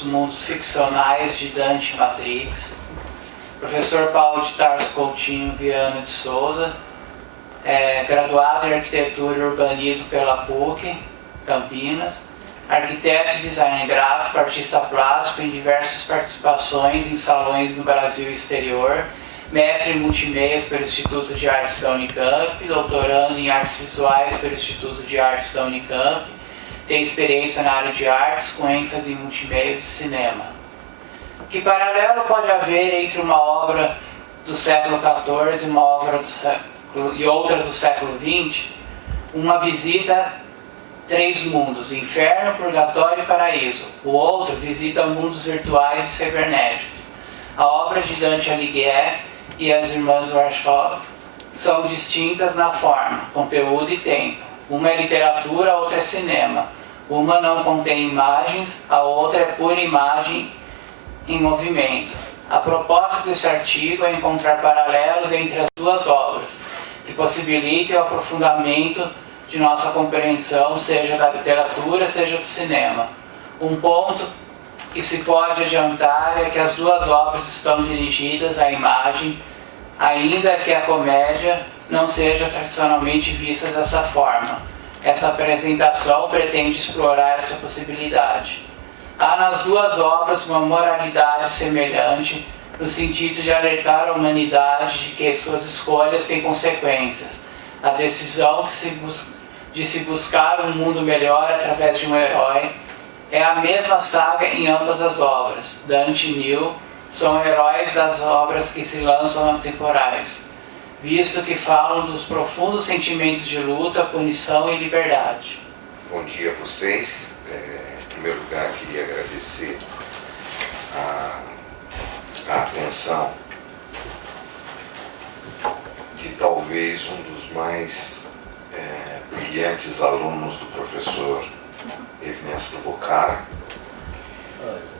os mundos ficcionais de Dante e Matrix. Professor Paulo de Tarso Coutinho Viana de Souza, graduado em Arquitetura e Urbanismo pela PUC, Campinas, arquiteto e design gráfico, artista plástico em diversas participações em salões no Brasil e exterior, mestre em multimeias pelo Instituto de Artes da Unicamp, doutorando em artes visuais pelo Instituto de Artes da Unicamp, tem experiência na área de artes com ênfase em multimeias e cinema. Que paralelo pode haver entre uma obra do século XIV e outra do século XX? Uma visita três mundos, inferno, purgatório e paraíso. O outro visita mundos virtuais e cibernéticos. A obra de Dante Alighieri e as irmãs Warshawski são distintas na forma, conteúdo e tempo. Uma é literatura, a outra é cinema. Uma não contém imagens, a outra é pura imagem em movimento. A proposta desse artigo é encontrar paralelos entre as duas obras, que possibilitem o aprofundamento de nossa compreensão, seja da literatura, seja do cinema. Um ponto que se pode adiantar é que as duas obras estão dirigidas à imagem, ainda que a comédia não seja tradicionalmente vista dessa forma. Essa apresentação pretende explorar essa possibilidade. Há nas duas obras uma moralidade semelhante, no sentido de alertar a humanidade de que suas escolhas têm consequências. A decisão de se buscar um mundo melhor através de um herói é a mesma saga em ambas as obras. Dante e Neil são heróis das obras que se lançam atemporais, visto que falam dos profundos sentimentos de luta, punição e liberdade. Bom dia a vocês. Em primeiro lugar, queria agradecer a atenção de talvez um dos mais brilhantes alunos do professor Ernesto Bocara,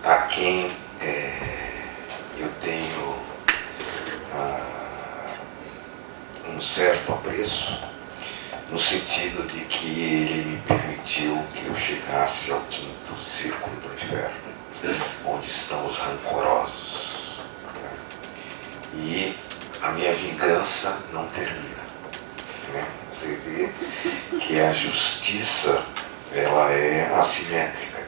a quem eu tenho um certo apreço, no sentido de que ele me permitiu que eu chegasse ao quinto círculo do inferno, onde estão os rancorosos. E a minha vingança não termina. Você vê que a justiça, ela é assimétrica.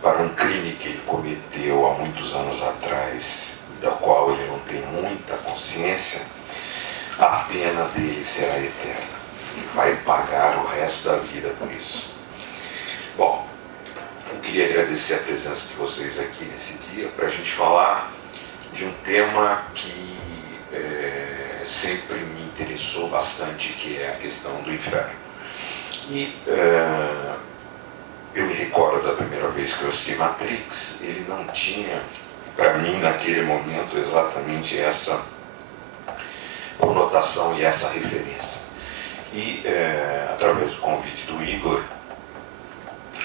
Para um crime que ele cometeu há muitos anos atrás, da qual ele não tem muita consciência, a pena dele será eterna. Ele vai pagar o resto da vida por isso. Bom, eu queria agradecer a presença de vocês aqui nesse dia para a gente falar de um tema que sempre me interessou bastante, que é a questão do inferno. E eu me recordo da primeira vez que eu assisti Matrix, ele não tinha, para mim, naquele momento, exatamente essa conotação e essa referência. E, através do convite do Igor,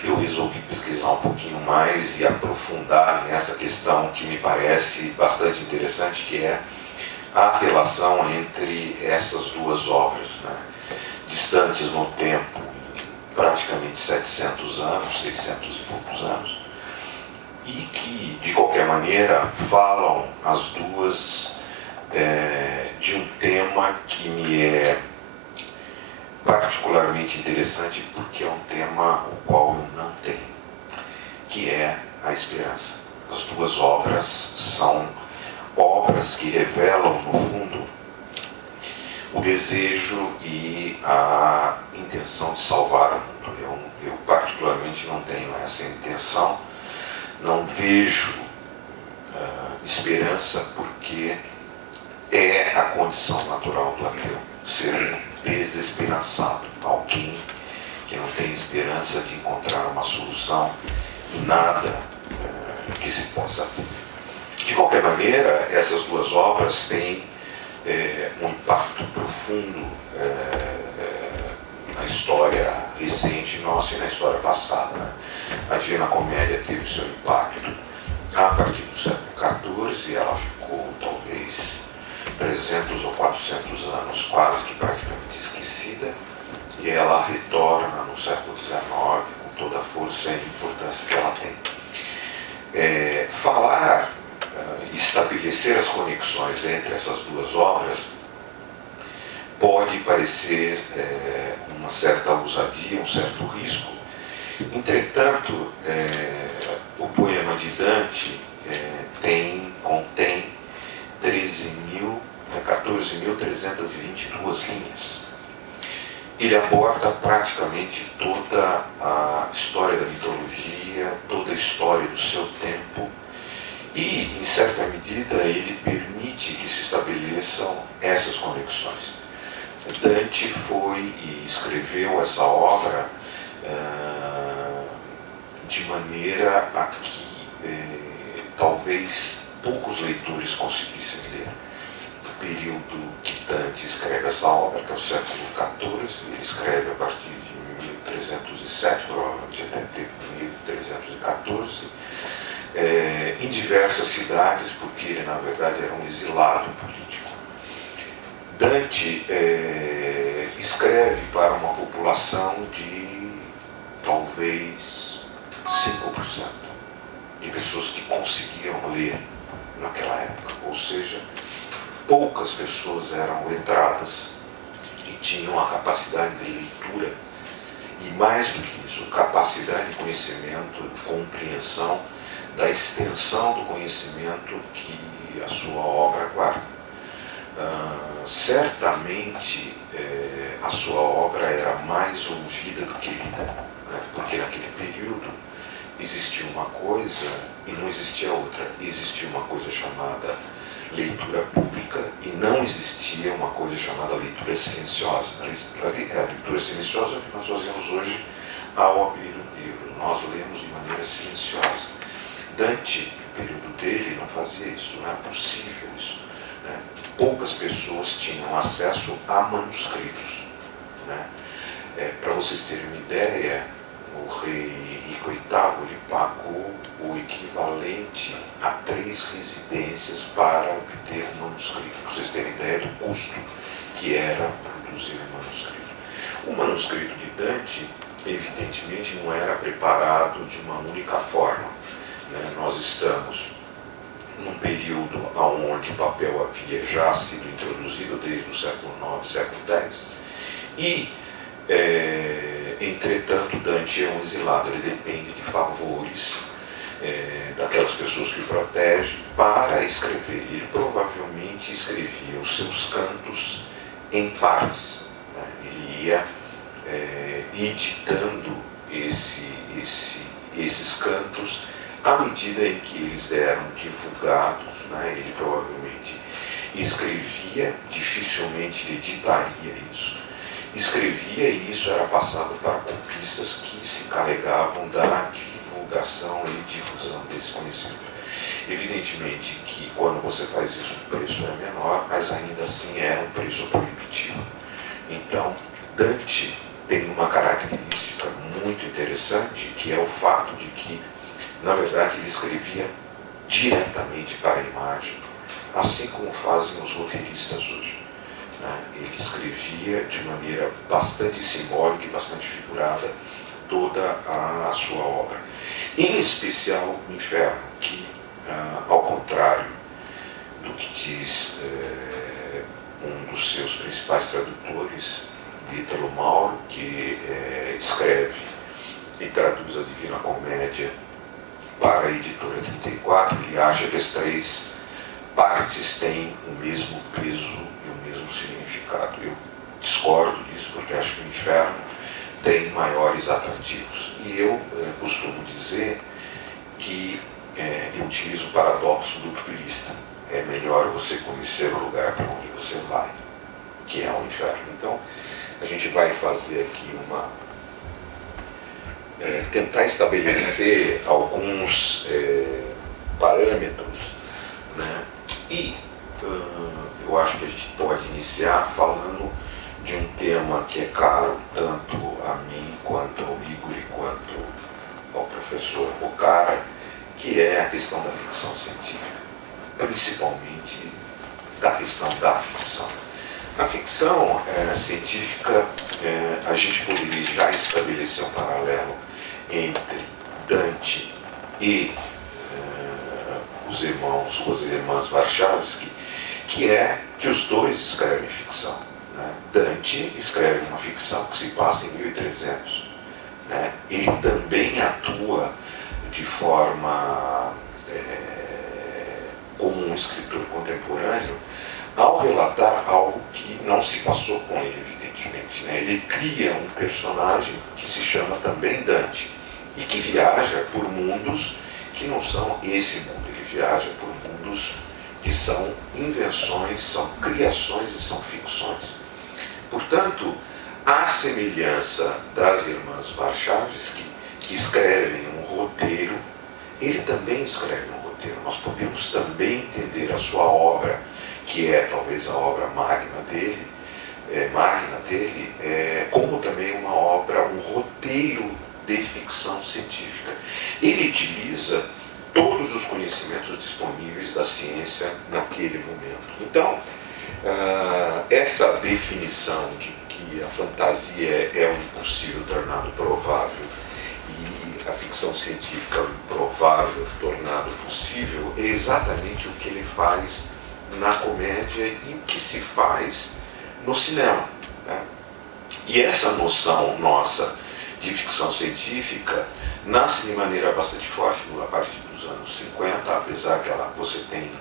eu resolvi pesquisar um pouquinho mais e aprofundar nessa questão que me parece bastante interessante, que é a relação entre essas duas obras, né? Distantes no tempo, praticamente 700 anos, 600 e poucos anos, e que, de qualquer maneira, falam as duas de um tema que me é particularmente interessante, porque é um tema o qual eu não tenho, que é a esperança. As duas obras são obras que revelam, no fundo, o desejo e a intenção de salvar o mundo. Eu particularmente não tenho essa intenção, não vejo esperança, porque é a condição natural do ateu, ser um desesperançado, alguém que não tem esperança de encontrar uma solução em nada que se possa ter. De qualquer maneira, essas duas obras têm um impacto profundo na história recente nossa e na história passada. Né? A Divina Comédia teve o seu impacto a partir do século XIV, e ela ficou talvez 300 ou 400 anos quase que praticamente esquecida, e ela retorna no século XIX com toda a força e importância que ela tem. falar, estabelecer as conexões entre essas duas obras pode parecer uma certa ousadia, um certo risco. Entretanto, o poema de Dante contém 14.322 linhas. Ele aborda praticamente toda a história da mitologia, toda a história do seu tempo e, em certa medida, ele permite que se estabeleçam essas conexões. Dante foi e escreveu essa obra de maneira a que talvez poucos leitores conseguissem ler. No período que Dante escreve essa obra, que é o século XIV, ele escreve a partir de 1307, provavelmente até 1314, em diversas cidades, porque ele, na verdade, era um exilado político. Dante escreve para uma população de talvez 5% de pessoas que conseguiam ler naquela época, ou seja, poucas pessoas eram letradas e tinham a capacidade de leitura e, mais do que isso, capacidade de conhecimento, de compreensão da extensão do conhecimento que a sua obra guarda. Certamente a sua obra era mais ouvida do que lida, né? Porque naquele período existia uma coisa e não existia outra. Existia uma coisa chamada leitura pública e não existia uma coisa chamada leitura silenciosa. A leitura silenciosa é o que nós fazemos hoje ao abrir um livro. Nós lemos de maneira silenciosa. Dante, no período dele, não fazia isso, não é possível isso, né? Poucas pessoas tinham acesso a manuscritos, né? Para vocês terem uma ideia, o rei Henrique VIII lhe pagou o equivalente a 3 residências para obter um manuscrito. Para vocês terem ideia do custo que era produzir um manuscrito. O manuscrito de Dante, evidentemente, não era preparado de uma única forma. Nós estamos num período onde o papel havia já sido introduzido desde o século IX, século X, e, entretanto, Dante é um exilado, ele depende de favores daquelas pessoas que o protegem para escrever. Ele provavelmente escrevia os seus cantos em partes, né? Ele ia editando esses cantos à medida em que eles eram divulgados, né? Ele provavelmente escrevia, dificilmente ele editaria isso. Escrevia e isso era passado para copistas que se carregavam da divulgação e difusão desse conhecimento. Evidentemente que quando você faz isso o preço é menor, mas ainda assim era um preço proibitivo. Então, Dante tem uma característica muito interessante, que é o fato de que, na verdade, ele escrevia diretamente para a imagem, assim como fazem os roteiristas hoje. Ele escrevia de maneira bastante simbólica e bastante figurada toda a sua obra. Em especial o Inferno, que, ao contrário do que diz um dos seus principais tradutores, Ítalo Mauro, que escreve e traduz a Divina Comédia para a editora 34, ele acha que as 3 partes têm o mesmo peso e o mesmo significado. Eu discordo disso, porque acho que o Inferno tem maiores atrativos. E eu costumo dizer que eu utilizo o paradoxo do turista. É melhor você conhecer o lugar para onde você vai, que é o Inferno. Então, a gente vai fazer aqui tentar estabelecer alguns parâmetros, né? E eu acho que a gente pode iniciar falando de um tema que é caro tanto a mim, quanto ao Igor e quanto ao professor Bocara, que é a questão da ficção científica, principalmente da questão da ficção. Na ficção científica, a gente poderia já estabelecer um paralelo entre Dante e os irmãs Warshawski, que é que os dois escrevem ficção. Né? Dante escreve uma ficção que se passa em 1300. Né? Ele também atua de forma como um escritor contemporâneo ao relatar algo que não se passou com ele, evidentemente. Né? Ele cria um personagem que se chama também Dante e que viaja por mundos que não são esse mundo. Ele viaja por mundos que são invenções, são criações e são ficções. Portanto, a semelhança das irmãs Warshawski, que escrevem um roteiro, ele também escreve um roteiro. Nós podemos também entender a sua obra, que é talvez a obra magna dele, como também uma obra, um roteiro de ficção científica. Ele utiliza todos os conhecimentos disponíveis da ciência naquele momento. Então, essa definição de que a fantasia é o impossível tornado provável e a ficção científica é o improvável tornado possível é exatamente o que ele faz na comédia e o que se faz no cinema. Né? E essa noção nossa de ficção científica nasce de maneira bastante forte a partir dos anos 50, apesar que você tem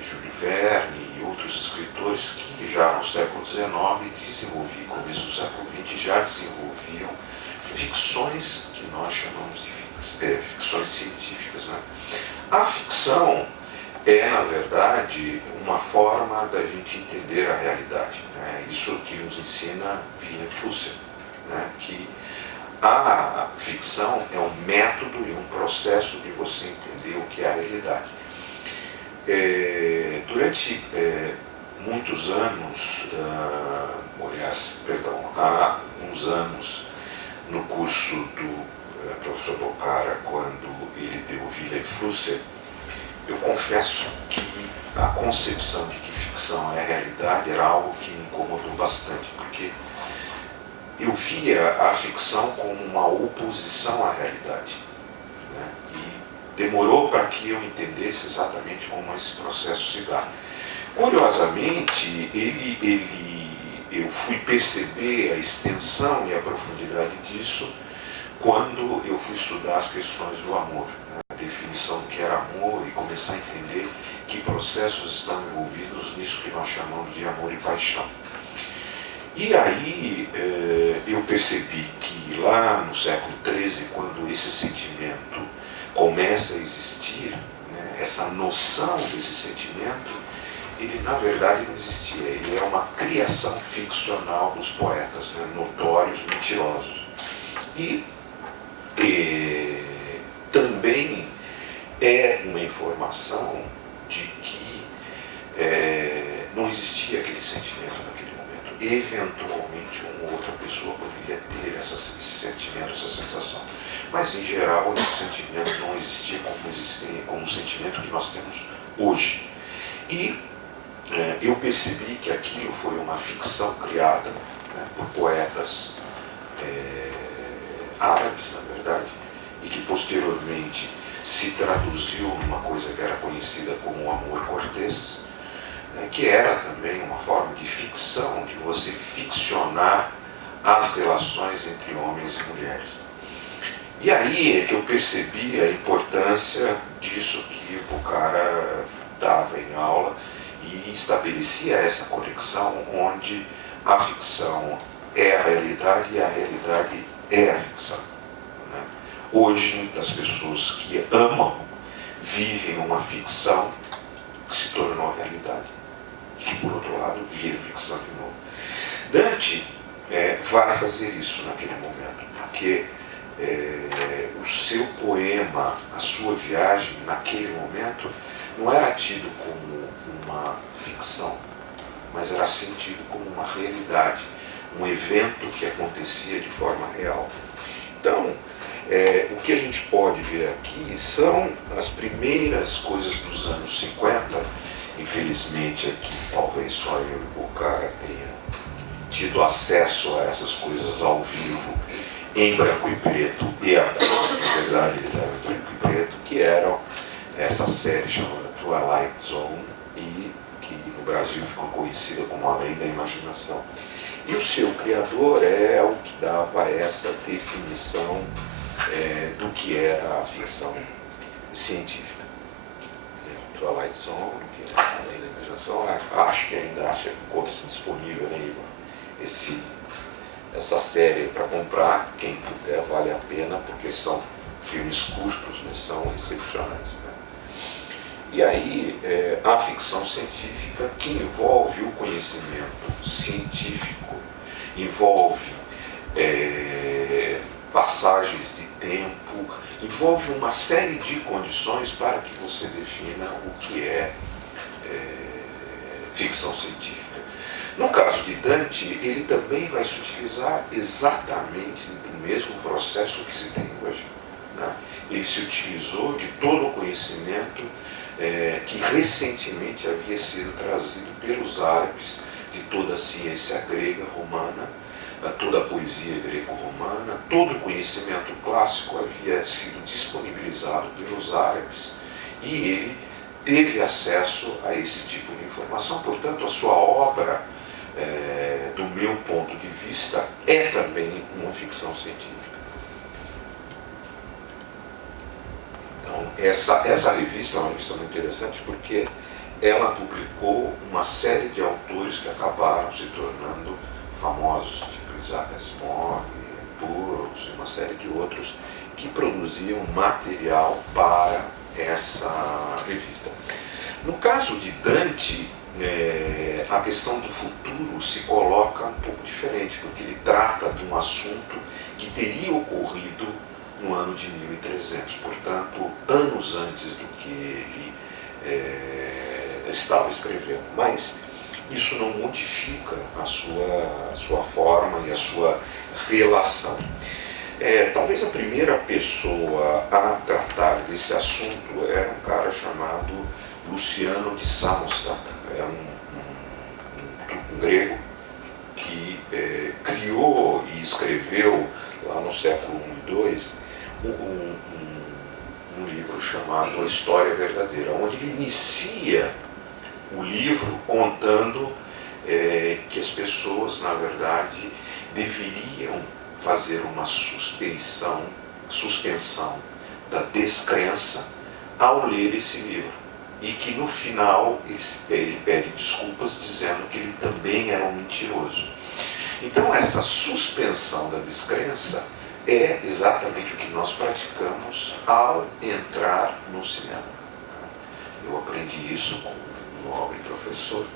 Júlio Verne e outros escritores que já no século XIX desenvolviam, começo do século XX, já desenvolviam ficções que nós chamamos de ficções científicas. Né? A ficção é, na verdade, uma forma da gente entender a realidade. Né? Isso que nos ensina Willem Flusser, né? Que a ficção é um método e um processo de você entender o que é a realidade. Durante muitos anos, há uns anos, no curso do professor Bocara, quando ele deu o Willem Flusser, eu confesso que a concepção de que ficção é realidade era algo que me incomodou bastante, porque eu via a ficção como uma oposição à realidade. Né? E demorou para que eu entendesse exatamente como esse processo se dá. Curiosamente, eu fui perceber a extensão e a profundidade disso quando eu fui estudar as questões do amor, né? A definição do que era amor e começar a entender que processos estão envolvidos nisso que nós chamamos de amor e paixão. E aí eu percebi que lá no século XIII, quando esse sentimento começa a existir, né, essa noção desse sentimento, ele na verdade não existia, ele é uma criação ficcional dos poetas, né, notórios, mentirosos. E também é uma informação de que não existia aquele sentimento naquele momento. Eventualmente uma outra pessoa poderia ter esse sentimento, essa sensação. Mas em geral esse sentimento não existia como o sentimento que nós temos hoje. E eu percebi que aquilo foi uma ficção criada, né, por poetas árabes, na verdade, e que posteriormente se traduziu numa coisa que era conhecida como o amor cortês, né, que era também uma forma de ficção, de você ficcionar as relações entre homens e mulheres. E aí é que eu percebi a importância disso que o Bocara dava em aula e estabelecia essa conexão onde a ficção é a realidade e a realidade é a ficção. Né? Hoje, as pessoas que amam vivem uma ficção que se tornou realidade, que, por outro lado, vira ficção de novo. Dante vai fazer isso naquele momento, porque o seu poema, a sua viagem, naquele momento, não era tido como uma ficção, mas era sentido como uma realidade, um evento que acontecia de forma real. Então, o que a gente pode ver aqui são as primeiras coisas dos anos 50, infelizmente aqui talvez só eu e Bocara tenha tido acesso a essas coisas ao vivo, em branco e preto, e na verdade eles eram em branco e preto, que eram essa série chamada Twilight Zone, e que no Brasil ficou conhecida como Além da Imaginação. E o seu criador é o que dava essa definição do que era a ficção científica. Twilight Zone, que é Além da Imaginação, acho que ainda encontra-se disponível, né, Ivan? Essa série para comprar, quem puder, vale a pena, porque são filmes curtos, né, são excepcionais. Né? E aí, a ficção científica, que envolve o conhecimento científico, envolve passagens de tempo, envolve uma série de condições para que você defina o que é ficção científica. No caso de Dante, ele também vai se utilizar exatamente do mesmo processo que se tem hoje. Né? Ele se utilizou de todo o conhecimento que recentemente havia sido trazido pelos árabes, de toda a ciência grega romana, toda a poesia greco-romana, todo o conhecimento clássico havia sido disponibilizado pelos árabes e ele teve acesso a esse tipo de informação. Portanto, a sua obra, do meu ponto de vista, é também uma ficção científica. Então, essa revista é uma revista muito interessante porque ela publicou uma série de autores que acabaram se tornando famosos, tipo Isaac Asimov, Burroughs e uma série de outros, que produziam material para essa revista. No caso de Dante, a questão do futuro se coloca um pouco diferente, porque ele trata de um assunto que teria ocorrido no ano de 1300, portanto, anos antes do que ele estava escrevendo. Mas isso não modifica a sua forma e a sua relação. Talvez a primeira pessoa a tratar desse assunto era um cara chamado Luciano de Samosata. É um grego que criou e escreveu, lá no século I e II, um livro chamado A História Verdadeira, onde ele inicia o livro contando que as pessoas, na verdade, deveriam fazer uma suspensão da descrença ao ler esse livro. E que no final ele pede desculpas dizendo que ele também era um mentiroso. Então essa suspensão da descrença é exatamente o que nós praticamos ao entrar no cinema. Eu aprendi isso com um nobre professor.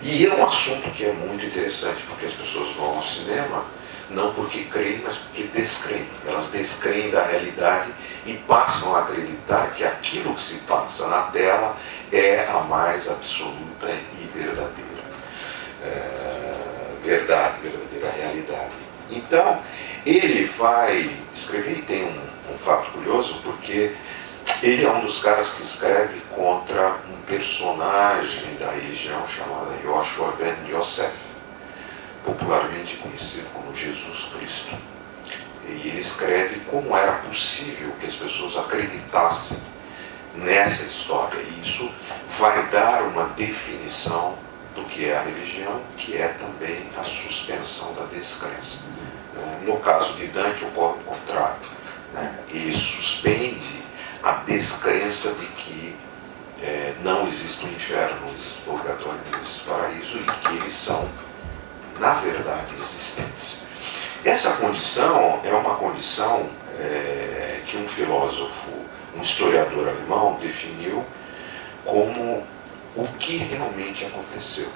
E é um assunto que é muito interessante, porque as pessoas vão ao cinema não porque creem, mas porque descreem. Elas descreem da realidade e passam a acreditar que aquilo que se passa na tela é a mais absoluta e verdadeira verdadeira realidade. Então, ele vai escrever, e tem um fato curioso, porque ele é um dos caras que escreve contra um personagem da religião chamado Yoshua ben Yosef, popularmente conhecido como Jesus Cristo. E ele escreve como era possível que as pessoas acreditassem nessa história. E isso vai dar uma definição do que é a religião, que é também a suspensão da descrença. No caso de Dante, ocorre o contrário. Ele suspende a descrença de que não existe um inferno, não existe purgatório, não existe paraíso, e que eles são, na verdade, existentes. Essa condição é uma condição que um filósofo, um historiador alemão, definiu como o que realmente aconteceu.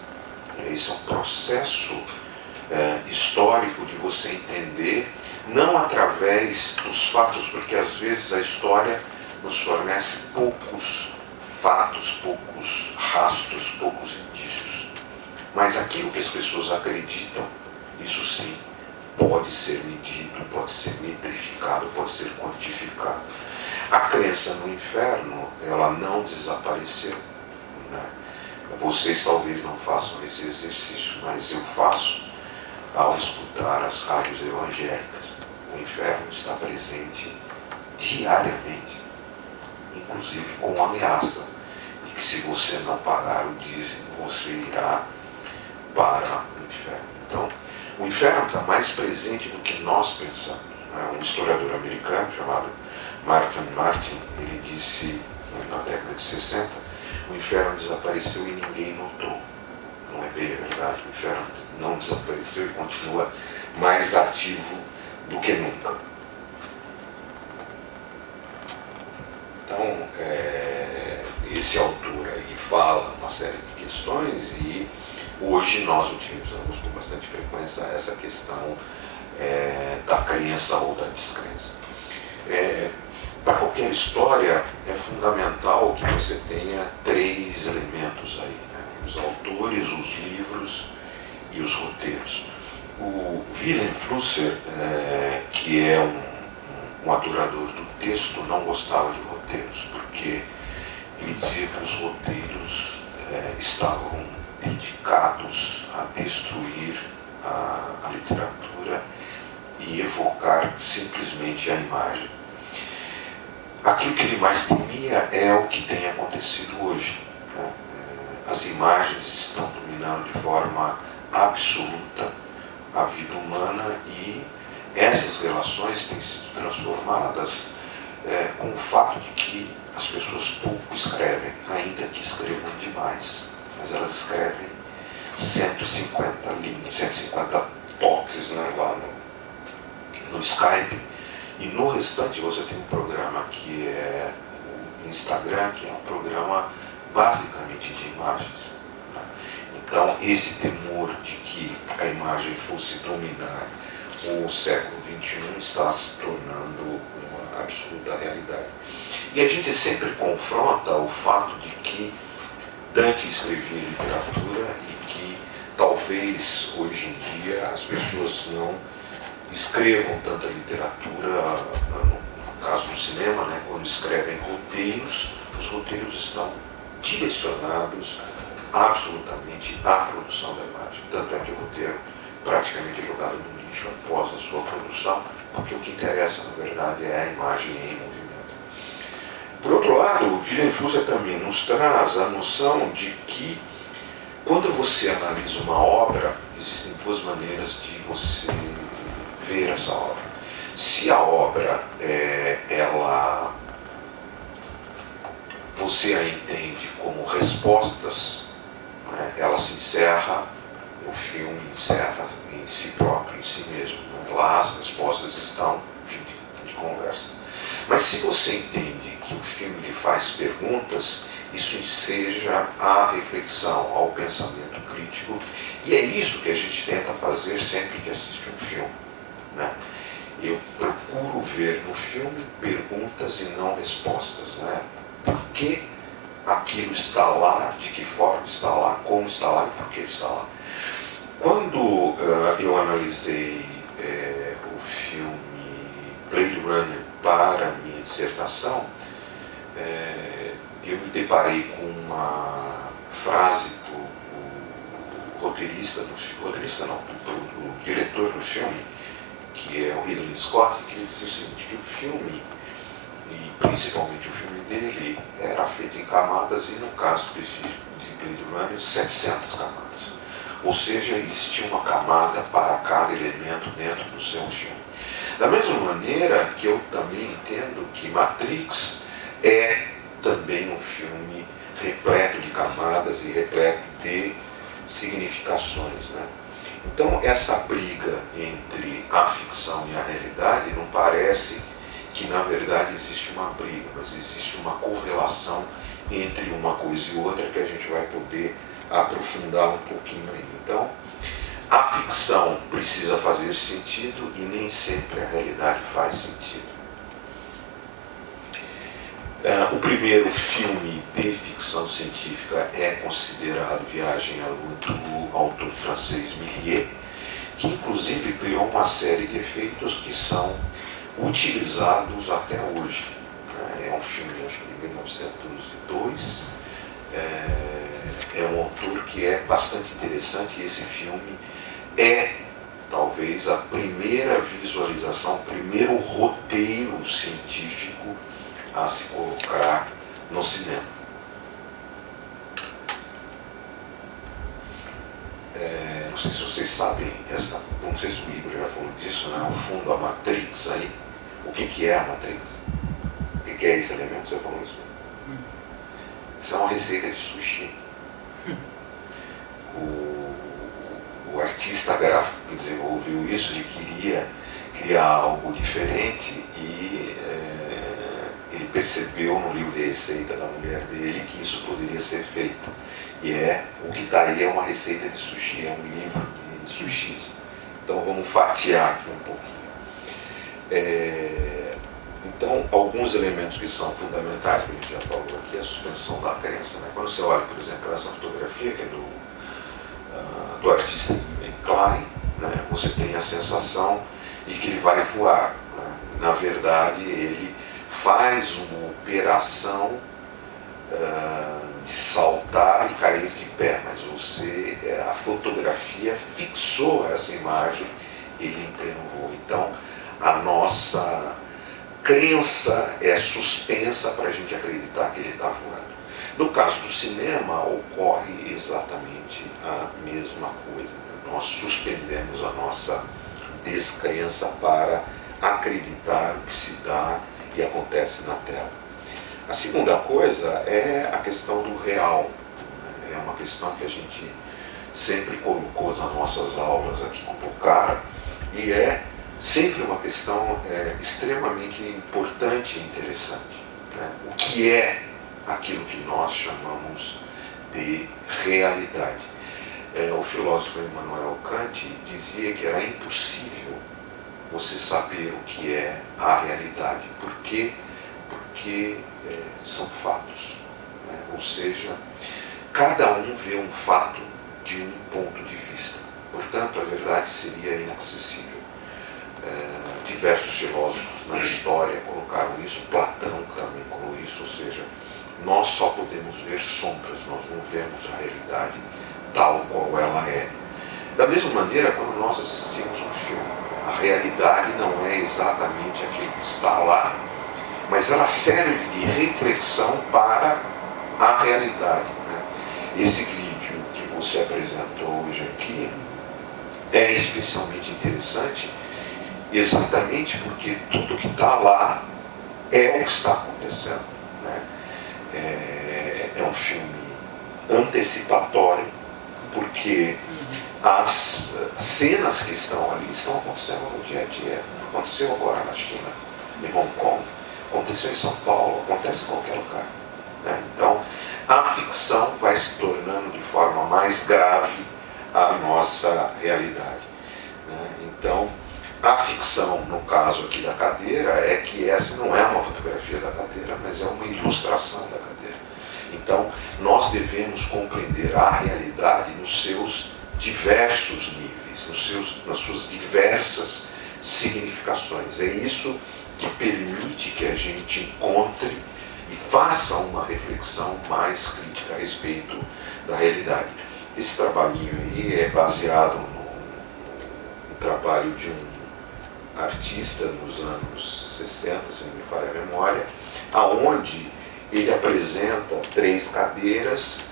Esse é um processo histórico de você entender, não através dos fatos, porque às vezes a história nos fornece poucos fatos, poucos rastros, poucos indícios. Mas aquilo que as pessoas acreditam, isso sim, pode ser medido, pode ser metrificado, pode ser quantificado. A crença no inferno, ela não desapareceu. Vocês talvez não façam esse exercício, mas eu faço ao escutar as rádios evangélicas. O inferno está presente diariamente, inclusive com ameaça de que se você não pagar o dízimo, você irá para o inferno. Então, o inferno está mais presente do que nós pensamos. Um historiador americano chamado Martin, ele disse na década de 60, o inferno desapareceu e ninguém notou. Não é bem verdade, o inferno não desapareceu e continua mais ativo do que nunca. Então, esse autor aí fala uma série de questões e hoje nós utilizamos com bastante frequência essa questão da crença ou da descrença. Para qualquer história é fundamental que você tenha 3 elementos aí, né? Os autores, os livros e os roteiros. O Wilhelm Flusser, que é um adorador do texto, não gostava de roteiros, porque ele dizia que os roteiros estavam dedicados a destruir a literatura e evocar simplesmente a imagem. Aquilo que ele mais temia é o que tem acontecido hoje, né? As imagens estão dominando de forma absoluta a vida humana e essas relações têm sido transformadas com o fato de que as pessoas pouco escrevem, ainda que escrevam demais, mas elas escrevem 150 linhas, 150 toques, né, lá no Skype, e no restante você tem um programa que é o Instagram, que é um programa basicamente de imagens, né? Então esse temor de que a imagem fosse dominar o século XXI está se tornando uma absoluta realidade. E a gente sempre confronta o fato de que Dante escrevia literatura e que talvez hoje em dia as pessoas não escrevam tanta literatura, no caso do cinema, né, quando escrevem roteiros, os roteiros estão direcionados absolutamente à produção da imagem. Tanto é que o roteiro praticamente é jogado no lixo após a sua produção, porque o que interessa, na verdade, é a imagem em movimento. Por outro lado, o Wilhelm Flusser também nos traz a noção de que, quando você analisa uma obra, existem 2 maneiras de você ver essa obra. Se a obra, você a entende como respostas, né, ela se encerra, o filme encerra em si próprio, em si mesmo. Né? Lá as respostas estão de conversa. Mas se você entende que o filme lhe faz perguntas, isso enseja a reflexão, ao pensamento crítico, e é isso que a gente tenta fazer sempre que assiste um filme, né? Eu procuro ver no filme perguntas e não respostas, né? Por que aquilo está lá, de que forma está lá, como está lá e por que está lá. Quando eu analisei o filme Blade Runner para a minha dissertação, eu me deparei com uma frase do roteirista do diretor do filme, que é o Ridley Scott, que ele dizia o seguinte, que o filme, e principalmente o filme dele, era feito em camadas, e no caso específico de Blade Runner, 700 camadas. Ou seja, existia uma camada para cada elemento dentro do seu filme. Da mesma maneira que eu também entendo que Matrix é também um filme repleto de camadas e repleto de significações, né? Então, essa briga entre a ficção e a realidade não parece que, na verdade, existe uma briga, mas existe uma correlação entre uma coisa e outra que a gente vai poder aprofundar um pouquinho aí. Então, a ficção precisa fazer sentido e nem sempre a realidade faz sentido. O primeiro filme de ficção científica é considerado Viagem à Lua, do autor francês Méliès, que inclusive criou uma série de efeitos que são utilizados até hoje. É um filme, acho que de 1902, é um autor que é bastante interessante, e esse filme é talvez a primeira visualização, o primeiro roteiro científico a se colocar no cinema. Não sei se vocês sabem, não sei se o Igor já falou disso, né? O fundo, a Matrix aí. O que é a Matrix? O que é esse elemento? Você falou isso? Isso é uma receita de sushi. O artista gráfico que desenvolveu isso, ele queria criar algo diferente e ele percebeu no livro de receita da mulher dele que isso poderia ser feito. E o que está aí é uma receita de sushi, é um livro de sushis. Então vamos fatiar aqui um pouquinho. Então, alguns elementos que são fundamentais, que a gente já falou aqui, é a suspensão da crença. Né? Quando você olha, por exemplo, essa fotografia que é do artista Klein, né? Você tem a sensação de que ele vai voar. Né? Na verdade, ele faz uma operação de saltar e cair de pé, mas a fotografia fixou essa imagem, ele em pleno voo. Então, a nossa crença é suspensa para a gente acreditar que ele está voando. No caso do cinema, ocorre exatamente a mesma coisa. Nós suspendemos a nossa descrença para acreditar o que se dá e acontece na tela. A segunda coisa é a questão do real. É uma questão que a gente sempre colocou nas nossas aulas aqui com o Pocara, e é sempre uma questão extremamente importante e interessante. Né? O que é aquilo que nós chamamos de realidade? O filósofo Immanuel Kant dizia que era impossível você saber o que é a realidade. Por quê? Porque são fatos. Né? Ou seja, cada um vê um fato de um ponto de vista. Portanto, a verdade seria inacessível. Diversos filósofos na história colocaram isso, Platão também colocou isso, ou seja, nós só podemos ver sombras, nós não vemos a realidade tal qual ela é. Da mesma maneira, quando nós assistimos um filme, a realidade não é exatamente aquilo que está lá, mas ela serve de reflexão para a realidade. Né? Esse vídeo que você apresentou hoje aqui é especialmente interessante, exatamente porque tudo que está lá é o que está acontecendo. Né? É um filme antecipatório, porque as cenas que estão ali estão acontecendo no dia a dia. Aconteceu agora na China, em Hong Kong, aconteceu em São Paulo, acontece em qualquer lugar. Né? Então, a ficção vai se tornando de forma mais grave a nossa realidade. Né? Então, a ficção, no caso aqui da cadeira, é que essa não é uma fotografia da cadeira, mas é uma ilustração da cadeira. Então, nós devemos compreender a realidade nos seus diversos níveis, nas suas diversas significações. É isso que permite que a gente encontre e faça uma reflexão mais crítica a respeito da realidade. Esse trabalhinho aí é baseado no trabalho de um artista nos anos 60, se não me falha a memória, aonde ele apresenta 3 cadeiras,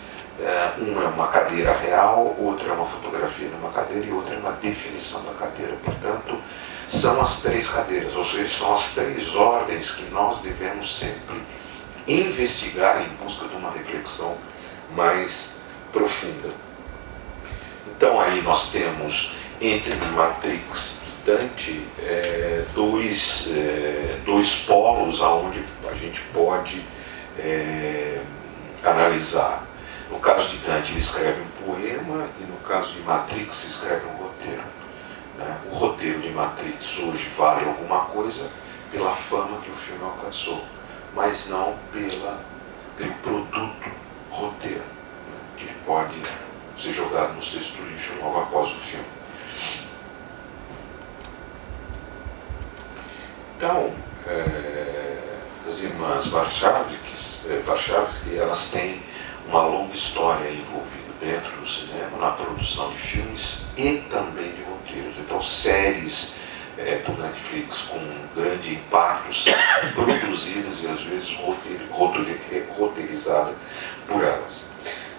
uma é uma cadeira real, outra é uma fotografia numa cadeira e outra é uma definição da cadeira. Portanto, são as 3 cadeiras, ou seja, são as 3 ordens que nós devemos sempre investigar em busca de uma reflexão mais profunda. Então aí nós temos entre Matrix e Dante dois polos aonde a gente pode analisar. No caso de Dante ele escreve um poema e no caso de Matrix se escreve um roteiro. Né? O roteiro de Matrix hoje vale alguma coisa pela fama que o filme alcançou, mas não pelo produto roteiro, né? Que ele pode ser jogado no cesto do lixo logo após o filme. Então, as irmãs Warshawski, elas têm uma longa história envolvida dentro do cinema, na produção de filmes e também de roteiros. Então, séries do Netflix com grande impacto são produzidas e às vezes roteirizadas por elas.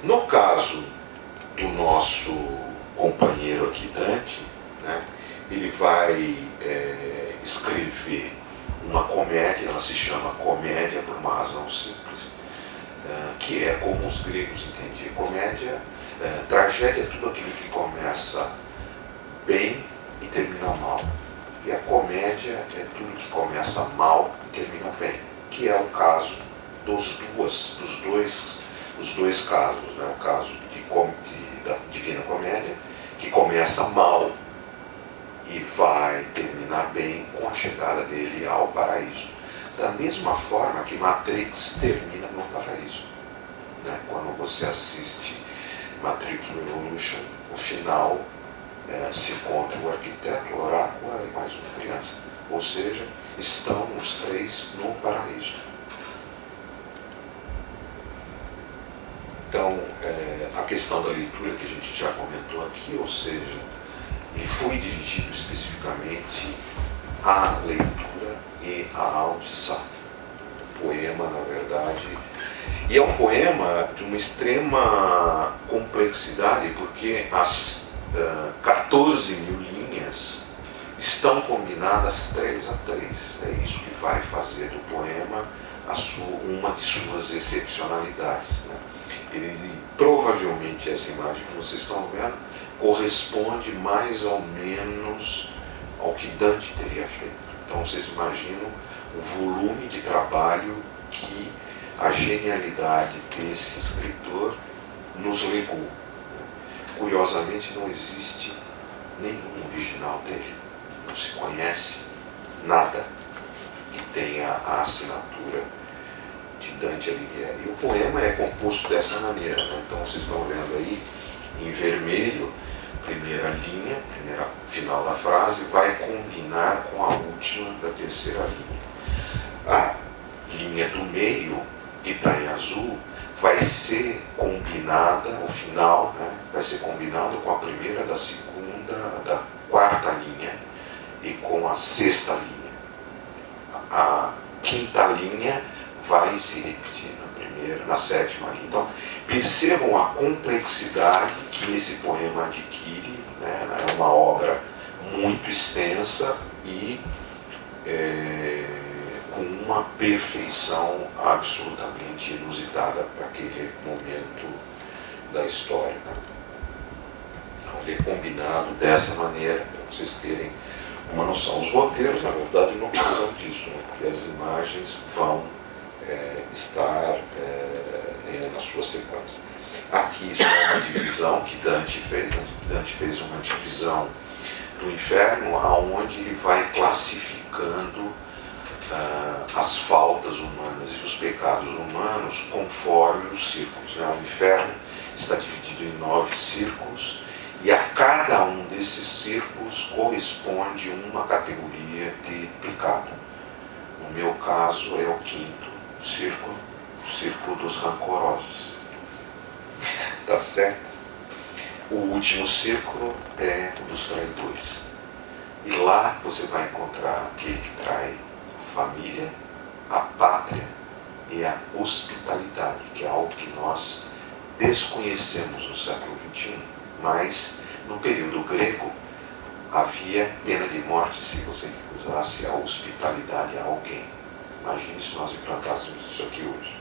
No caso do nosso companheiro aqui, Dante, né, ele vai escrever uma comédia, ela se chama comédia por uma razão simples, que é como os gregos entendiam comédia. Tragédia é tudo aquilo que começa bem e termina mal. E a comédia é tudo que começa mal e termina bem, que é o caso dos dois casos, né? O caso da Divina Comédia, que começa mal e vai terminar bem com a chegada dele ao paraíso. Da mesma forma que Matrix termina no paraíso. Né? Quando você assiste Matrix Revolution, o final se encontra o arquiteto, o oráculo e mais uma criança. Ou seja, estão os três no paraíso. Então, a questão da leitura que a gente já comentou aqui, ou seja, ele foi dirigido especificamente à leitura e à audição. O poema, na verdade, e é um poema de uma extrema complexidade, porque as 14 mil linhas estão combinadas 3 a 3. É isso que vai fazer do poema uma de suas excepcionalidades. Né? Ele, provavelmente, essa imagem que vocês estão vendo corresponde mais ou menos ao que Dante teria feito. Então vocês imaginam o volume de trabalho que a genialidade desse escritor nos legou. Curiosamente, não existe nenhum original dele. Não se conhece nada que tenha a assinatura de Dante Alighieri. E o poema é composto dessa maneira. Né? Então, vocês estão vendo aí, em vermelho, primeira linha, primeira final da frase, vai combinar com a última da terceira linha. A linha do meio, que está em azul, vai ser combinada, o final, né, vai ser combinado com a primeira, da segunda, da quarta linha e com a sexta linha. A quinta linha vai se repetir na sétima linha. Então, percebam a complexidade que esse poema adquire, né, é uma obra muito extensa e com uma perfeição absolutamente inusitada para aquele momento da história. Né? Então, ele é combinado dessa maneira, para vocês terem uma noção. Os roteiros, na verdade, não precisam disso, né? Porque as imagens vão estar na sua sequência. Aqui isso é uma divisão que Dante fez. Dante fez uma divisão do inferno, aonde ele vai classificando as faltas humanas e os pecados humanos conforme os círculos. Né? O inferno está dividido em 9 círculos e a cada um desses círculos corresponde uma categoria de pecado. No meu caso é o 5º círculo, o círculo dos rancorosos. Tá certo? O último círculo é o dos traidores. E lá você vai encontrar aquele que trai a família, a pátria e a hospitalidade, que é algo que nós desconhecemos no século XXI. Mas no período grego havia pena de morte se você usasse a hospitalidade a alguém. Imagine se nós implantássemos isso aqui hoje.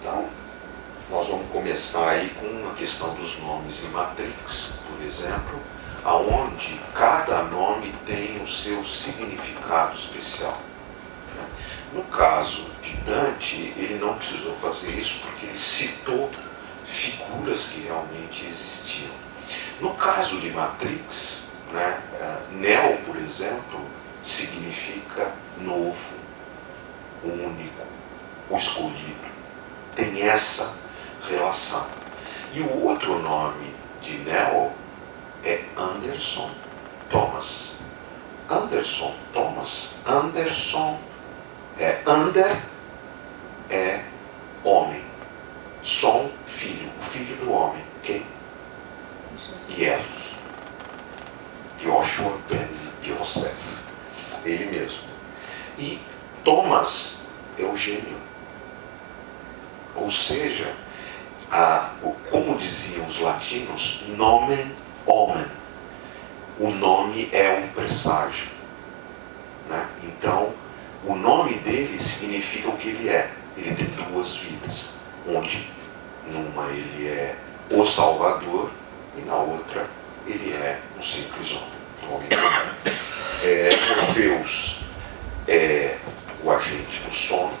Então, nós vamos começar aí com a questão dos nomes em Matrix, por exemplo, aonde cada nome tem o seu significado especial. No caso de Dante, ele não precisou fazer isso porque ele citou figuras que realmente existiam. No caso de Matrix, né, Neo, por exemplo, significa novo, único, o escolhido. Tem essa relação. E o outro nome de Neo é Anderson Thomas. Anderson Thomas. Anderson Ander é homem. Som, filho. O filho do homem. Quem? Jesus. Yoshua ben Yosef. Ele mesmo. E Thomas é o gêmeo. Ou seja, como diziam os latinos, nomen omen. O nome é um presságio. Né? Então, o nome dele significa o que ele é. Ele tem duas vidas, onde numa ele é o Salvador e na outra ele é um simples homem comum. Orfeus é o agente do sono,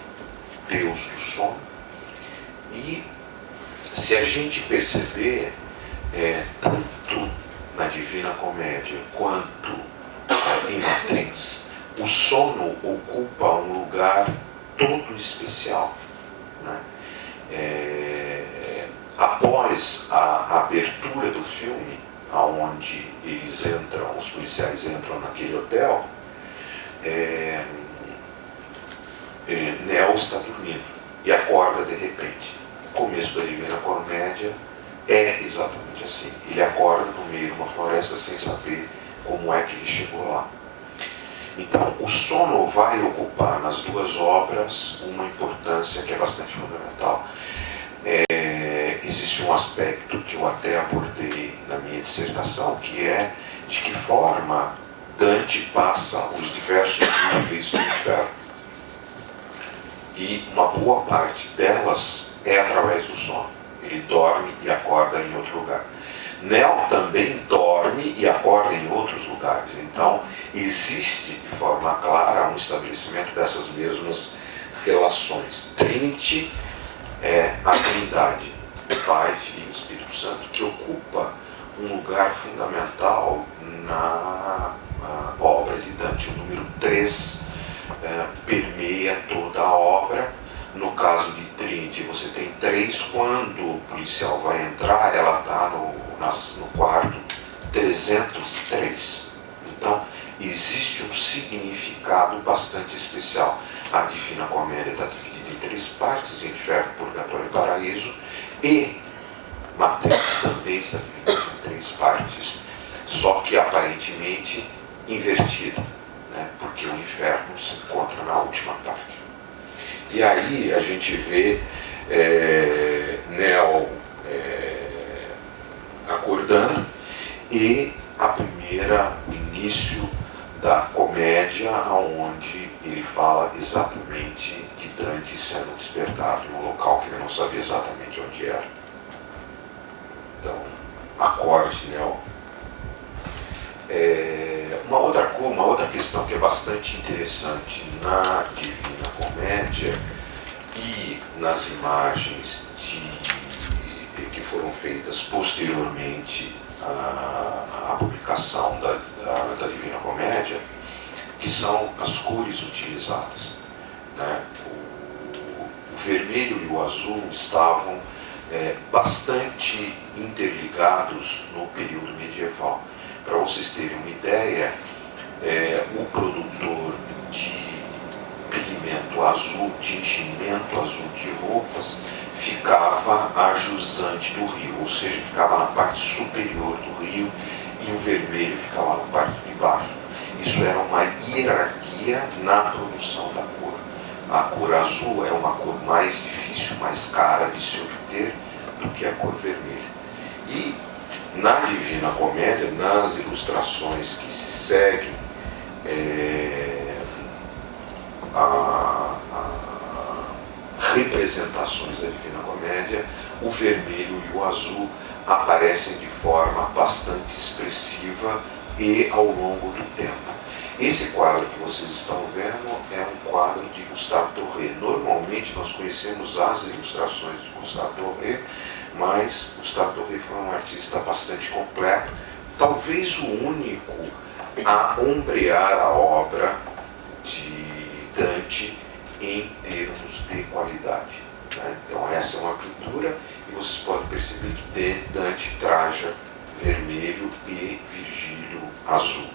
Deus do sono. E se a gente perceber, tanto na Divina Comédia quanto em Matrix, o sono ocupa um lugar todo especial. Né? Após a abertura do filme, aonde os policiais entram naquele hotel, Neo está dormindo e acorda de repente. O começo da Divina Comédia é exatamente assim. Ele acorda no meio de uma floresta sem saber como é que ele chegou lá. Então, o sono vai ocupar nas duas obras uma importância que é bastante fundamental. Existe um aspecto que eu até abordei na minha dissertação, que é de que forma Dante passa os diversos níveis do inferno. E uma boa parte delas é através do sono. Ele dorme e acorda em outro lugar. Neo também dorme e acorda em outros lugares. Então, existe de forma clara um estabelecimento dessas mesmas relações. Trinity é a Trindade, Pai, Filho e Espírito Santo, que ocupa um lugar fundamental na obra de Dante. O número 3 permeia toda a obra. No caso de Trinity, você tem 3. Quando o policial vai entrar, ela está no quarto 303. Então, existe um significado bastante especial. A Divina Comédia está dividida em 3 partes: inferno, purgatório e paraíso. E Matrix também está dividida em 3 partes, só que aparentemente invertida, né? Porque o inferno se encontra na última parte. E aí a gente vê Neo acordando e o início da comédia, onde ele fala exatamente de Dante sendo despertado num local que ele não sabia exatamente onde era. Então, acorde, Neo. Uma outra questão que é bastante interessante na Divina Comédia e nas imagens que foram feitas posteriormente à publicação da Divina Comédia, que são as cores utilizadas. Né? O vermelho e o azul estavam bastante interligados no período medieval. Para vocês terem uma ideia, o produtor de pigmento azul, tingimento azul de roupas, ficava a jusante do rio, ou seja, ficava na parte superior do rio, e o vermelho ficava na parte de baixo. Isso era uma hierarquia na produção da cor. A cor azul é uma cor mais difícil, mais cara de se obter do que a cor vermelha. E na Divina Comédia, nas ilustrações que se seguem representações da Divina Comédia, o vermelho e o azul aparecem de forma bastante expressiva e ao longo do tempo. Esse quadro que vocês estão vendo é um quadro de Gustave Doré. Normalmente nós conhecemos as ilustrações de Gustave Doré, mas Gustave Doré foi um artista bastante completo, talvez o único a ombrear a obra de Dante em termos de qualidade. Né? Então essa é uma pintura e vocês podem perceber que Dante traja vermelho e Virgílio azul.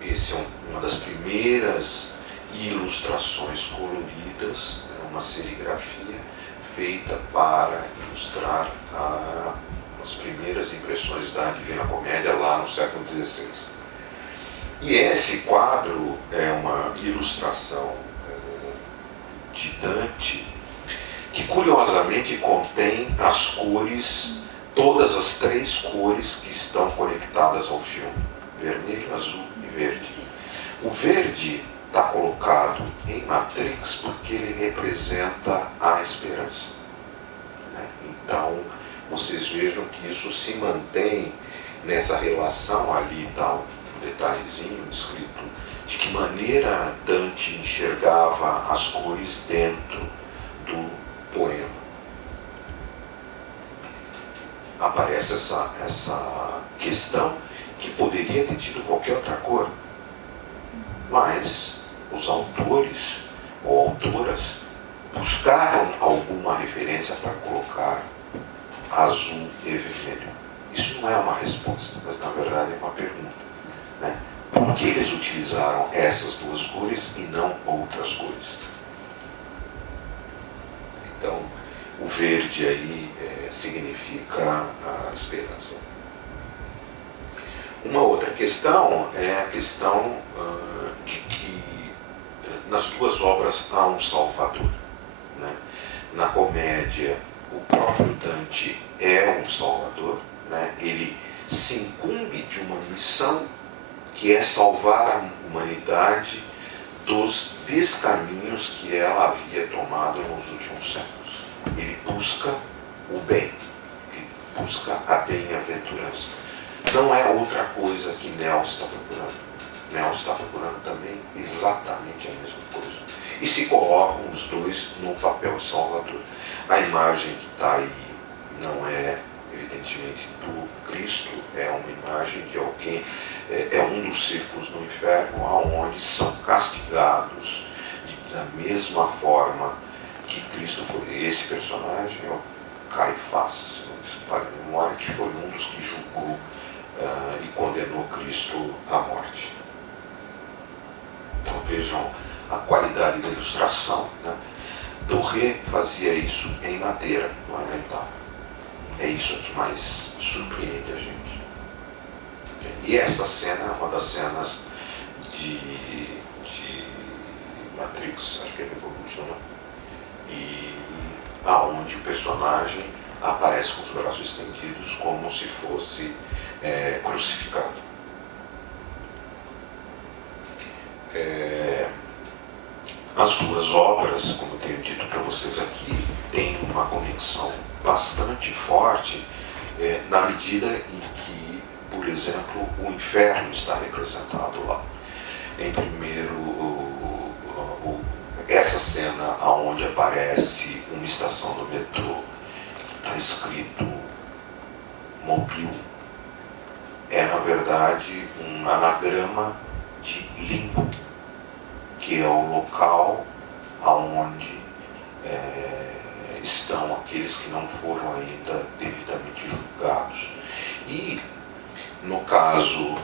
Essa é uma das primeiras e ilustrações coloridas, uma serigrafia feita para ilustrar as primeiras impressões da Divina Comédia lá no século XVI. E esse quadro é uma ilustração de Dante que curiosamente contém as cores, todas as 3 cores que estão conectadas ao filme: vermelho, azul e verde. O verde está colocado em Matrix porque ele representa a esperança. Então, vocês vejam que isso se mantém nessa relação. Ali está um detalhezinho escrito de que maneira Dante enxergava as cores dentro do poema. Aparece essa questão que poderia ter tido qualquer outra cor, mas os autores ou autoras buscaram alguma referência para colocar azul e vermelho. Isso não é uma resposta, mas na verdade é uma pergunta, né? Por que eles utilizaram essas 2 cores e não outras cores? Então, o verde aí significa a esperança. Uma outra questão é a questão de que nas 2 obras há um Salvador, né? Na comédia, o próprio Dante é um Salvador, né? Ele se incumbe de uma missão que é salvar a humanidade dos descaminhos que ela havia tomado nos últimos séculos. Ele busca o bem, ele busca a bem-aventurança. Não é outra coisa que Neo está procurando. Neo está procurando também exatamente a mesma coisa. E se colocam os 2 no papel salvador. A imagem que está aí não é, evidentemente, do Cristo, é uma imagem de alguém, é um dos círculos do inferno, onde são castigados da mesma forma que Cristo foi. Esse personagem é o Caifás, se não me falha a memória, que foi um dos que julgou e condenou Cristo à morte. Então vejam a qualidade da ilustração, né? Doré fazia isso em madeira, não é metal. É isso que mais surpreende a gente. E essa cena é uma das cenas de Matrix, acho que é Revolution, né? E aonde o personagem aparece com os braços estendidos como se fosse crucificado. As 2 obras, como eu tenho dito para vocês aqui, têm uma conexão bastante forte na medida em que, por exemplo, o inferno está representado lá. Em primeiro, essa cena onde aparece uma estação do metrô que está escrito Mobile, é na verdade um anagrama de limbo, que é o local aonde estão aqueles que não foram ainda devidamente julgados. E no caso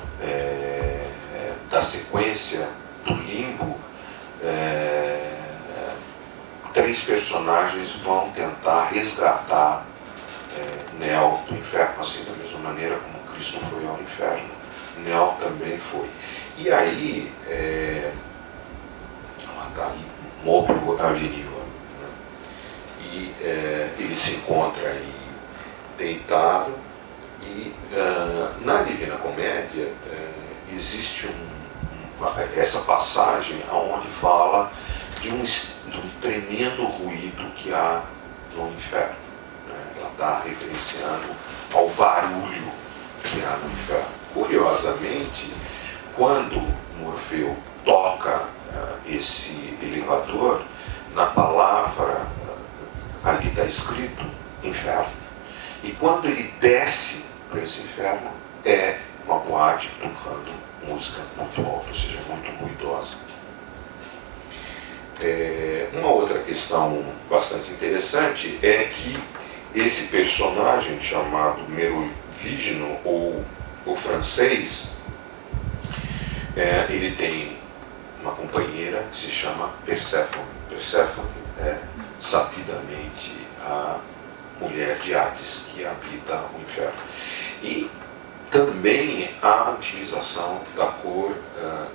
da sequência do limbo, 3 personagens vão tentar resgatar Neo do inferno, assim da mesma maneira como Cristo foi ao inferno, Neo também foi. E aí Mobile Avenue, né? E ele se encontra aí deitado, e na Divina Comédia existe essa passagem onde fala de um tremendo ruído que há no inferno, né? Ela está referenciando ao barulho que há no inferno. Curiosamente, quando Morfeu toca esse elevador, na palavra ali está escrito inferno. E quando ele desce para esse inferno, é uma boate tocando música muito alta, ou seja, muito ruidosa. Uma outra questão bastante interessante é que esse personagem chamado Merovigno, ou o francês, ele tem uma companheira que se chama Perséfone. Perséfone é sabidamente a mulher de Hades que habita o inferno. E também há a utilização da cor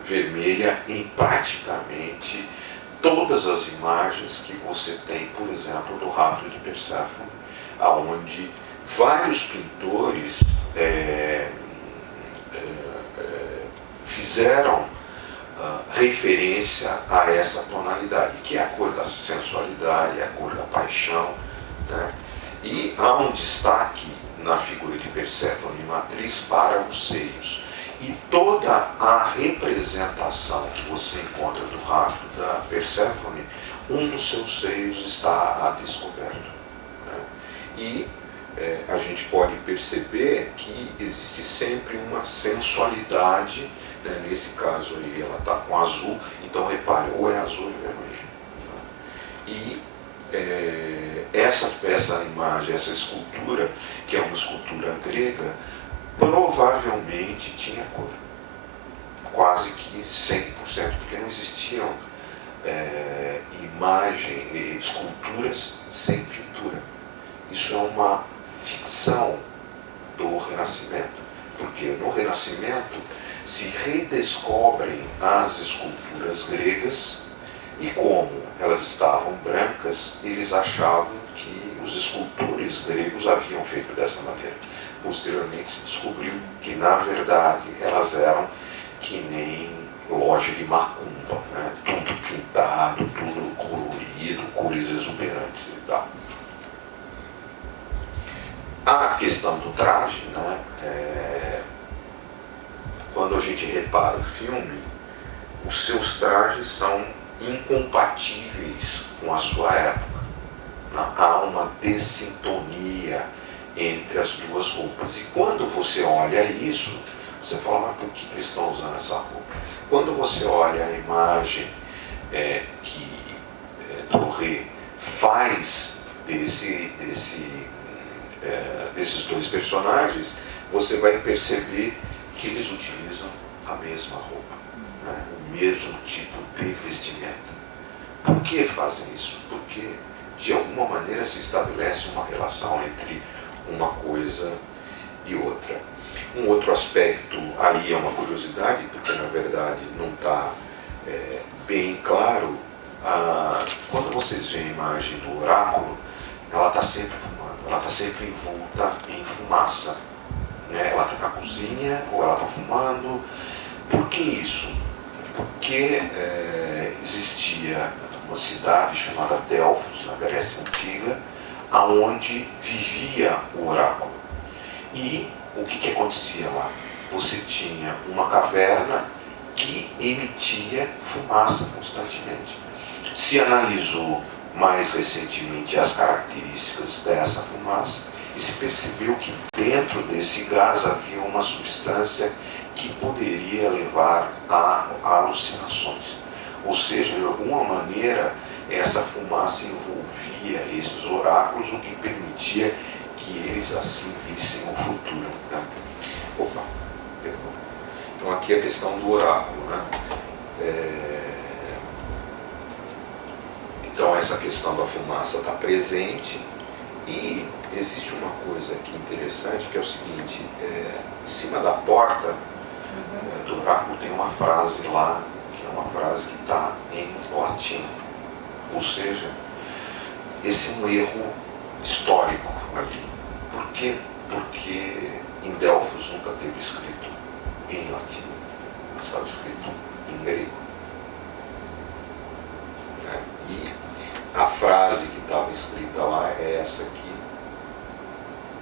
vermelha em praticamente todas as imagens que você tem, por exemplo, do rapto de Perséfone, aonde vários pintores fizeram referência a essa tonalidade, que é a cor da sensualidade, é a cor da paixão, né? E há um destaque na figura de Perséfone matriz para os seios. E toda a representação que você encontra do rapto da Perséfone, um dos seus seios está a descoberto, né? E a gente pode perceber que existe sempre uma sensualidade, né? Nesse caso aí ela está com azul, então repare, ou é azul ou é vermelho, né? E essa imagem, essa escultura, que é uma escultura grega, provavelmente tinha cor, quase que 100%, porque não existiam esculturas sem pintura. Isso é uma ficção do Renascimento, porque no Renascimento se redescobrem as esculturas gregas e como elas estavam brancas, eles achavam que os escultores gregos haviam feito dessa maneira. Posteriormente se descobriu que, na verdade, elas eram que nem loja de macumba, né? Tudo pintado, tudo colorido, cores exuberantes e tal. A questão do traje, né? Quando a gente repara o filme, os seus trajes são incompatíveis com a sua época. Há uma dessintonia entre as duas roupas. E quando você olha isso, você fala, mas por que eles estão usando essa roupa? Quando você olha a imagem que Doré faz desses dois personagens, você vai perceber que eles utilizam a mesma roupa, né? O mesmo tipo de vestimenta. Por que fazem isso? Porque de alguma maneira se estabelece uma relação entre uma coisa e outra. Um outro aspecto aí é uma curiosidade, porque na verdade não está bem claro. Quando vocês veem a imagem do oráculo, ela está sempre fumando, ela está sempre envolta em fumaça, né? Ela está na cozinha ou ela está fumando. Por que isso? Porque existia uma cidade chamada Delfos, na Grécia Antiga, aonde vivia o oráculo. E o que acontecia lá? Você tinha uma caverna que emitia fumaça constantemente. Se analisou mais recentemente as características dessa fumaça e se percebeu que dentro desse gás havia uma substância que poderia levar a alucinações. Ou seja, de alguma maneira, essa fumaça envolvia esses oráculos, o que permitia que eles assim vissem o futuro, né? Opa, perdão. Então aqui a questão do oráculo, né? Então essa questão da fumaça está presente e existe uma coisa aqui interessante, que é o seguinte, em cima da porta do oráculo tem uma frase lá, que é uma frase que está em latim. Ou seja, esse é um erro histórico ali. Por quê? Porque em Delfos nunca teve escrito em latim, estava escrito em grego. E a frase que estava escrita lá é essa aqui,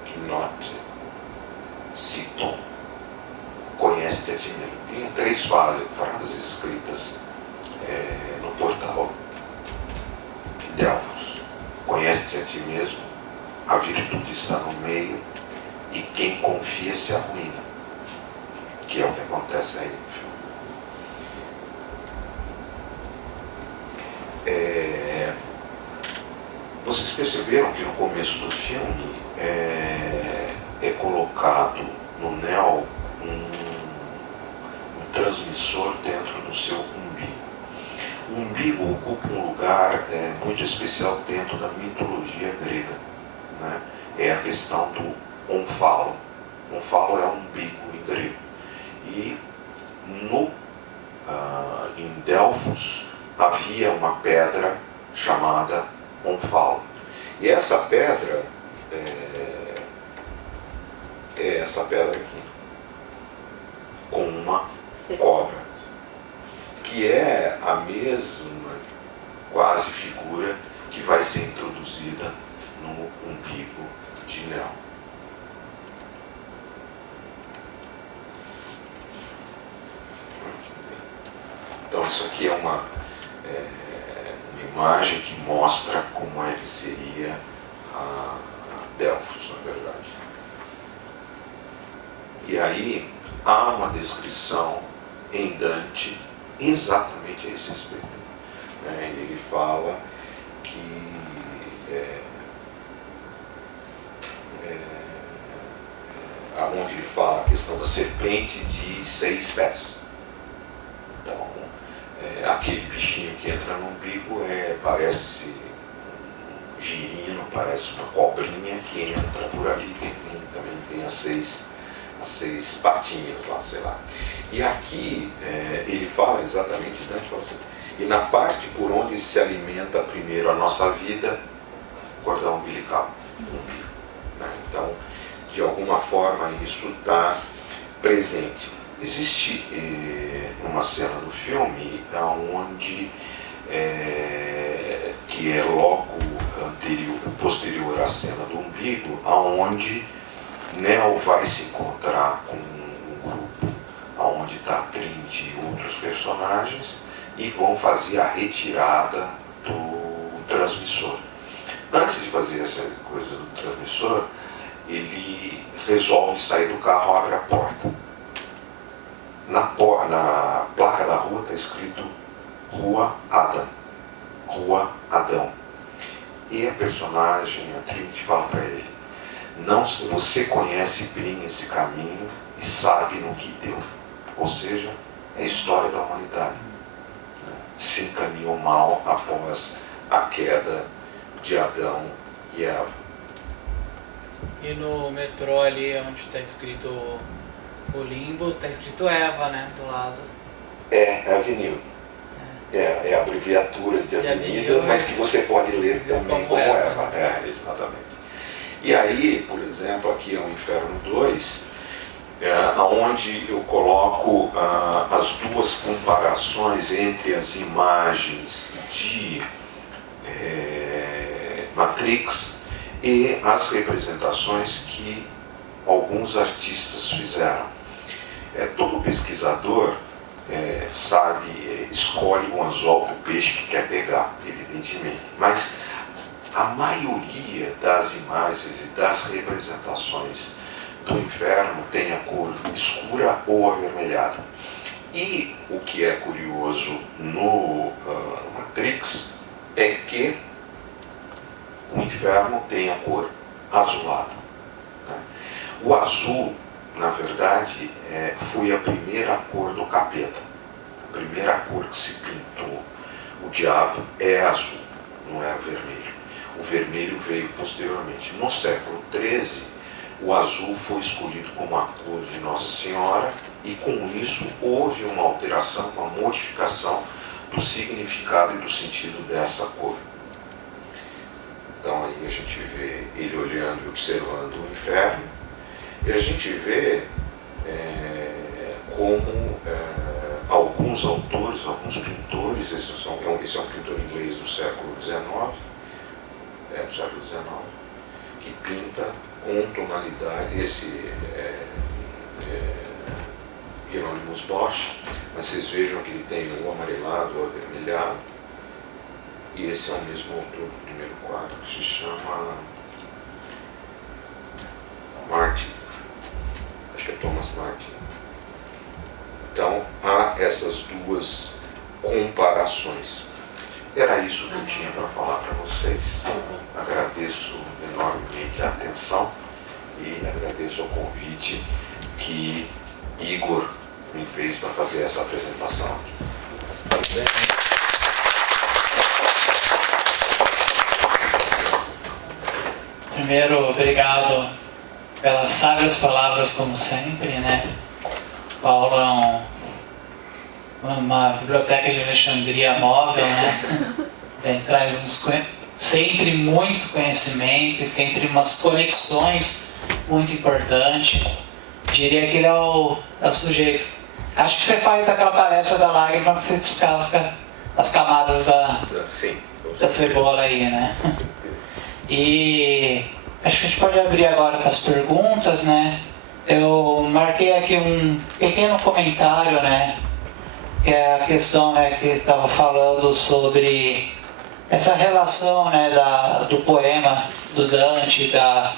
que note, citon, conhece-te a ti mesmo. Tem 3 frases escritas no portal de Delfos. Conhece-te a ti mesmo, a virtude está no meio e quem confia se arruína, que é o que acontece aí no filme. Vocês perceberam que no começo do filme é colocado no Neo um transmissor dentro do seu umbigo. O umbigo ocupa um lugar muito especial dentro da mitologia grega, né? É a questão do onfalo. Onfalo é umbigo em grego. E em Delfos havia uma pedra chamada onfalo. E essa pedra é essa pedra aqui, com uma cobra, que é a mesma quase figura que vai ser introduzida no umbigo de Neo. Então isso aqui é uma imagem que mostra como é que seria a Delfos, na verdade. E aí há uma descrição em Dante exatamente a esse respeito. Ele fala que onde ele fala a questão da serpente de 6 pés. Então, aquele bichinho que entra no umbigo parece um girino, parece uma cobrinha que entra por ali, que também tem as seis patinhas lá, sei lá. E aqui ele fala exatamente, Dante fala assim, e na parte por onde se alimenta primeiro a nossa vida, cordão umbilical, umbigo, né? Então, de alguma forma isso está presente. Existe uma cena do filme onde que é logo posterior à cena do umbigo, aonde Neo vai se encontrar com um grupo onde está Trinity e outros personagens e vão fazer a retirada do transmissor. Antes de fazer essa coisa do transmissor, ele resolve sair do carro, abre a porta. Na placa da rua está escrito Rua Adam. Rua Adão. E a personagem, a Trinity, fala para ele, você conhece bem esse caminho e sabe no que deu. Ou seja, é a história da humanidade. Se encaminhou mal após a queda de Adão e Eva. E no metrô ali, onde está escrito o limbo, está escrito Eva, né, do lado. É Avenida. É a abreviatura de avenida, mas que você pode ler também como Eva. Exatamente. E aí, por exemplo, aqui é o Inferno 2, onde eu coloco as duas comparações entre as imagens de Matrix e as representações que alguns artistas fizeram. Todo pesquisador escolhe o anzol do peixe que quer pegar, evidentemente, mas a maioria das imagens e das representações do inferno tem a cor escura ou avermelhada. E o que é curioso no Matrix é que o inferno tem a cor azulada. Né? O azul, na verdade, foi a primeira cor do capeta. A primeira cor que se pintou o diabo é azul, não é vermelho. O vermelho veio posteriormente. No século XIII, o azul foi escolhido como a cor de Nossa Senhora e com isso houve uma alteração, uma modificação do significado e do sentido dessa cor. Então aí a gente vê ele olhando e observando o inferno e a gente vê como alguns autores, alguns pintores, esse é um pintor inglês do século XIX, que pinta com tonalidade, esse Hieronymus Bosch, mas vocês vejam que ele tem o amarelado, o avermelhado, e esse é o mesmo autor do primeiro quadro, que se chama Martin, acho que é Thomas Martin. Então há essas duas comparações. Era isso que eu tinha para falar para vocês. Agradeço enormemente a atenção e agradeço o convite que Igor me fez para fazer essa apresentação aqui. Primeiro, obrigado pelas sábias palavras, como sempre, né? Paulo é uma biblioteca de Alexandria móvel, né? Ele traz sempre muito conhecimento e sempre umas conexões muito importantes. Diria que ele é o sujeito. Acho que você faz aquela palestra da lágrima para você descasca as camadas da cebola aí, né? E acho que a gente pode abrir agora para as perguntas, né? Eu marquei aqui um pequeno comentário, né? Que é a questão, né, que estava falando sobre essa relação, né, do poema do Dante, da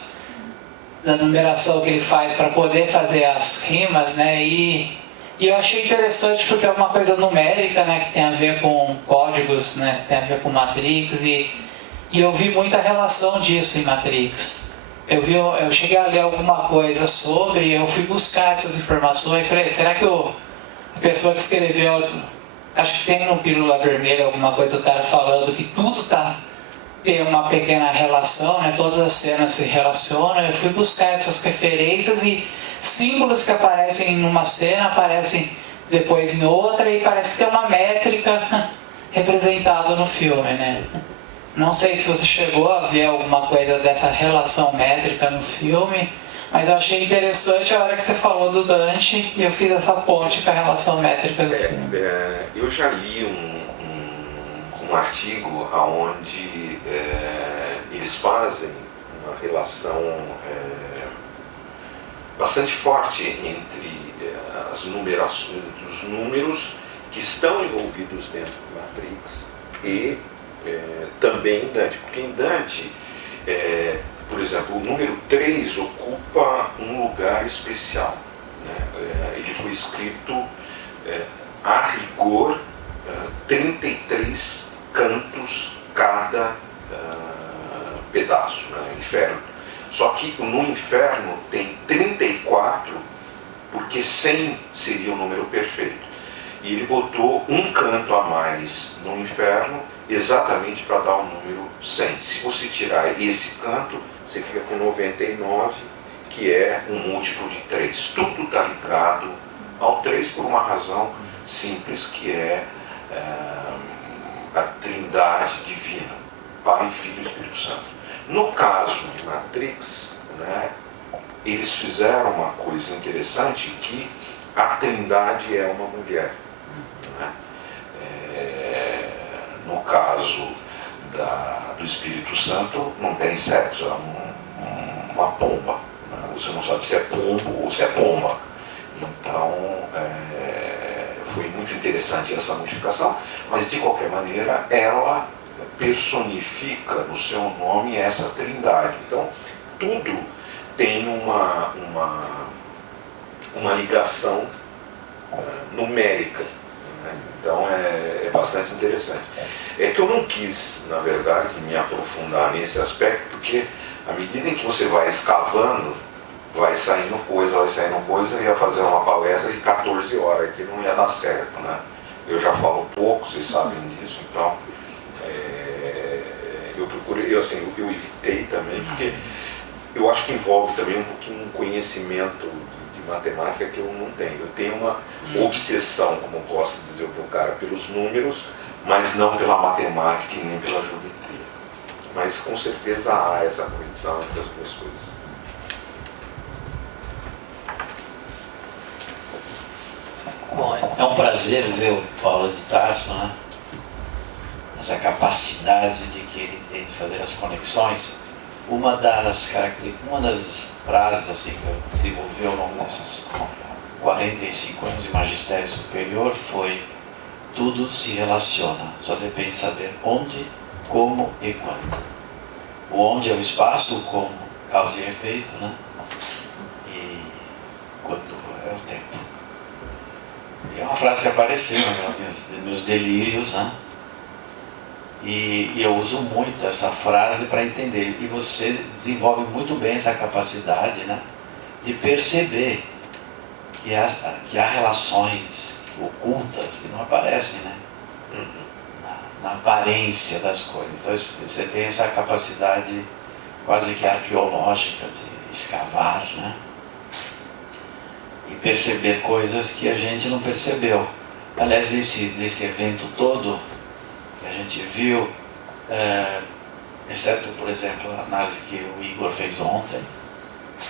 numeração que ele faz para poder fazer as rimas, né? E eu achei interessante porque é uma coisa numérica, né, que tem a ver com códigos, né, tem a ver com Matrix, e eu vi muita relação disso em Matrix. Eu cheguei a ler alguma coisa sobre, eu fui buscar essas informações, falei, será que a pessoa que escreveu, acho que tem no Pílula Vermelha alguma coisa, o cara falando que tudo tem uma pequena relação, né, todas as cenas se relacionam. Eu fui buscar essas referências e símbolos que aparecem numa cena aparecem depois em outra, e parece que tem uma métrica representada no filme, né? Não sei se você chegou a ver alguma coisa dessa relação métrica no filme, mas eu achei interessante a hora que você falou do Dante e eu fiz essa ponte com a relação métrica do filme. Eu já li um artigo onde eles fazem uma relação bastante forte entre as numerações, entre os números que estão envolvidos dentro do Matrix e também em Dante, porque em Dante, por exemplo, o número 3 ocupa um lugar especial, né? Ele foi escrito a rigor 33 cantos cada pedaço, né? Inferno. Só que no inferno tem 34, porque 100 seria o número perfeito. E ele botou um canto a mais no inferno exatamente para dar o número 100. Se você tirar esse canto, você fica com 99, que é um múltiplo de 3. Tudo está ligado ao 3 por uma razão simples, que é a trindade divina, Pai, Filho e Espírito Santo. No caso de Matrix, né, eles fizeram uma coisa interessante, que a trindade é uma mulher, né? No caso do Espírito Santo, não tem sexo, é uma pomba, né? Você não sabe se é pombo ou se é pomba. Então, foi muito interessante essa modificação, mas de qualquer maneira ela personifica no seu nome essa trindade. Então, tudo tem uma ligação numérica, né? Então é bastante interessante. É que eu não quis, na verdade, me aprofundar nesse aspecto, porque à medida em que você vai escavando, vai saindo coisa, eu ia fazer uma palestra de 14 horas, que não ia dar certo, né? Eu já falo pouco, vocês sabem disso, então eu procurei, eu evitei também, porque eu acho que envolve também um pouquinho um conhecimento de matemática que eu não tenho. Eu tenho uma obsessão, como gosta de dizer o cara, pelos números, mas não pela matemática e nem pela geometria. Mas com certeza há essa conexão entre as duas coisas. Bom, é um prazer ver o Paulo de Tarso, né? Essa capacidade de que ele tem de fazer as conexões. Uma das frases assim, que eu desenvolvi ao longo desses 45 anos de magistério superior foi: tudo se relaciona, só depende de saber onde, como e quando. O onde é o espaço, o como causa e efeito, né? E quando é o tempo. E é uma frase que apareceu nos meus delírios, né? E eu uso muito essa frase para entender. E você desenvolve muito bem essa capacidade, né, de perceber que há relações ocultas que não aparecem, né, na aparência das coisas. Então você tem essa capacidade quase que arqueológica de escavar, né? E perceber coisas que a gente não percebeu. Aliás, desse evento todo que a gente viu, exceto, por exemplo, a análise que o Igor fez ontem,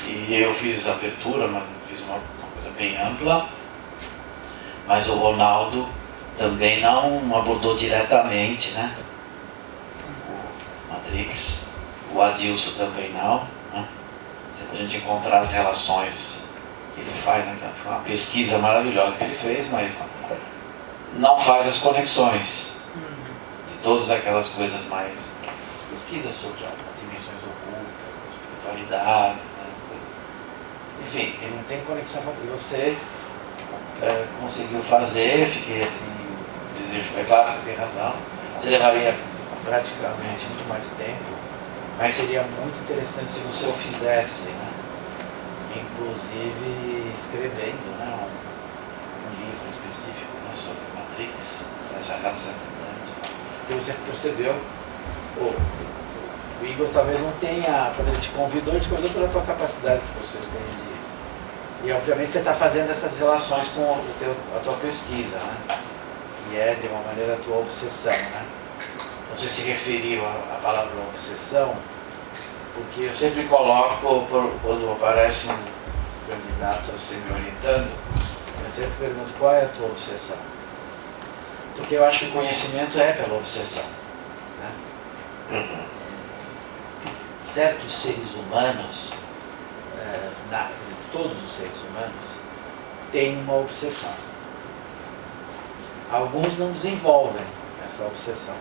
e eu fiz a abertura, mas fiz uma coisa bem ampla, mas o Ronaldo também não abordou diretamente, né? O Matrix, o Adilson também não, né? A gente encontrar as relações que ele faz, né? Que foi uma pesquisa maravilhosa que ele fez, mas não faz as conexões de todas aquelas coisas mais pesquisas sobre as dimensões ocultas, a espiritualidade, né? Enfim, ele não tem conexão com aquilo. Você conseguiu fazer, fiquei assim, desejo, é claro, você tem razão, você levaria praticamente muito mais tempo, mas seria muito interessante se você o fizesse, né? Inclusive escrevendo, né? um livro específico, né? Sobre Matrix, essa cada 70 anos. Porque você percebeu, o Igor talvez não tenha, quando ele te convidou pela tua capacidade que você tem de... E obviamente você está fazendo essas relações com a tua pesquisa, né? Que é de uma maneira a tua obsessão, né? Você se referiu à palavra obsessão, porque eu sempre coloco, quando aparece um candidato a ser me orientando, eu sempre pergunto qual é a tua obsessão. Porque eu acho que o conhecimento é pela obsessão, né? Certos seres humanos, todos os seres humanos, têm uma obsessão. Alguns não desenvolvem essa obsessão.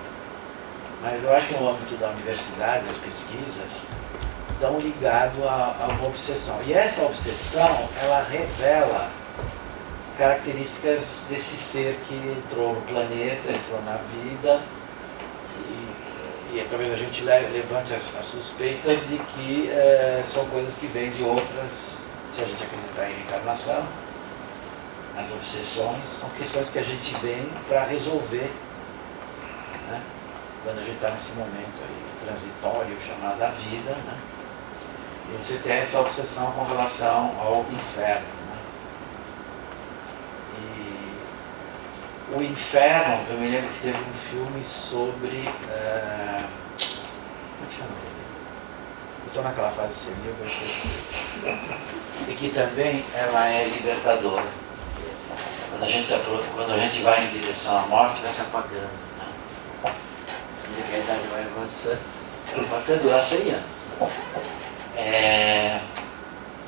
Mas eu acho que no âmbito da universidade, as pesquisas estão ligadas a uma obsessão. E essa obsessão, ela revela características desse ser que entrou no planeta, entrou na vida, e talvez a gente levante as suspeitas de que são coisas que vêm de outras, se a gente acreditar em reencarnação, as obsessões são questões que a gente vem para resolver, né? Quando a gente está nesse momento aí transitório chamado a vida, né? E você tem essa obsessão com relação ao inferno, né? E o inferno, eu me lembro que teve um filme sobre... como é que chama ele? Eu estou naquela fase senil, eu esqueci. E que também ela é libertadora. Quando a gente vai em direção à morte, vai se apagando, né? E a idade vai avançando, até durar 100 anos.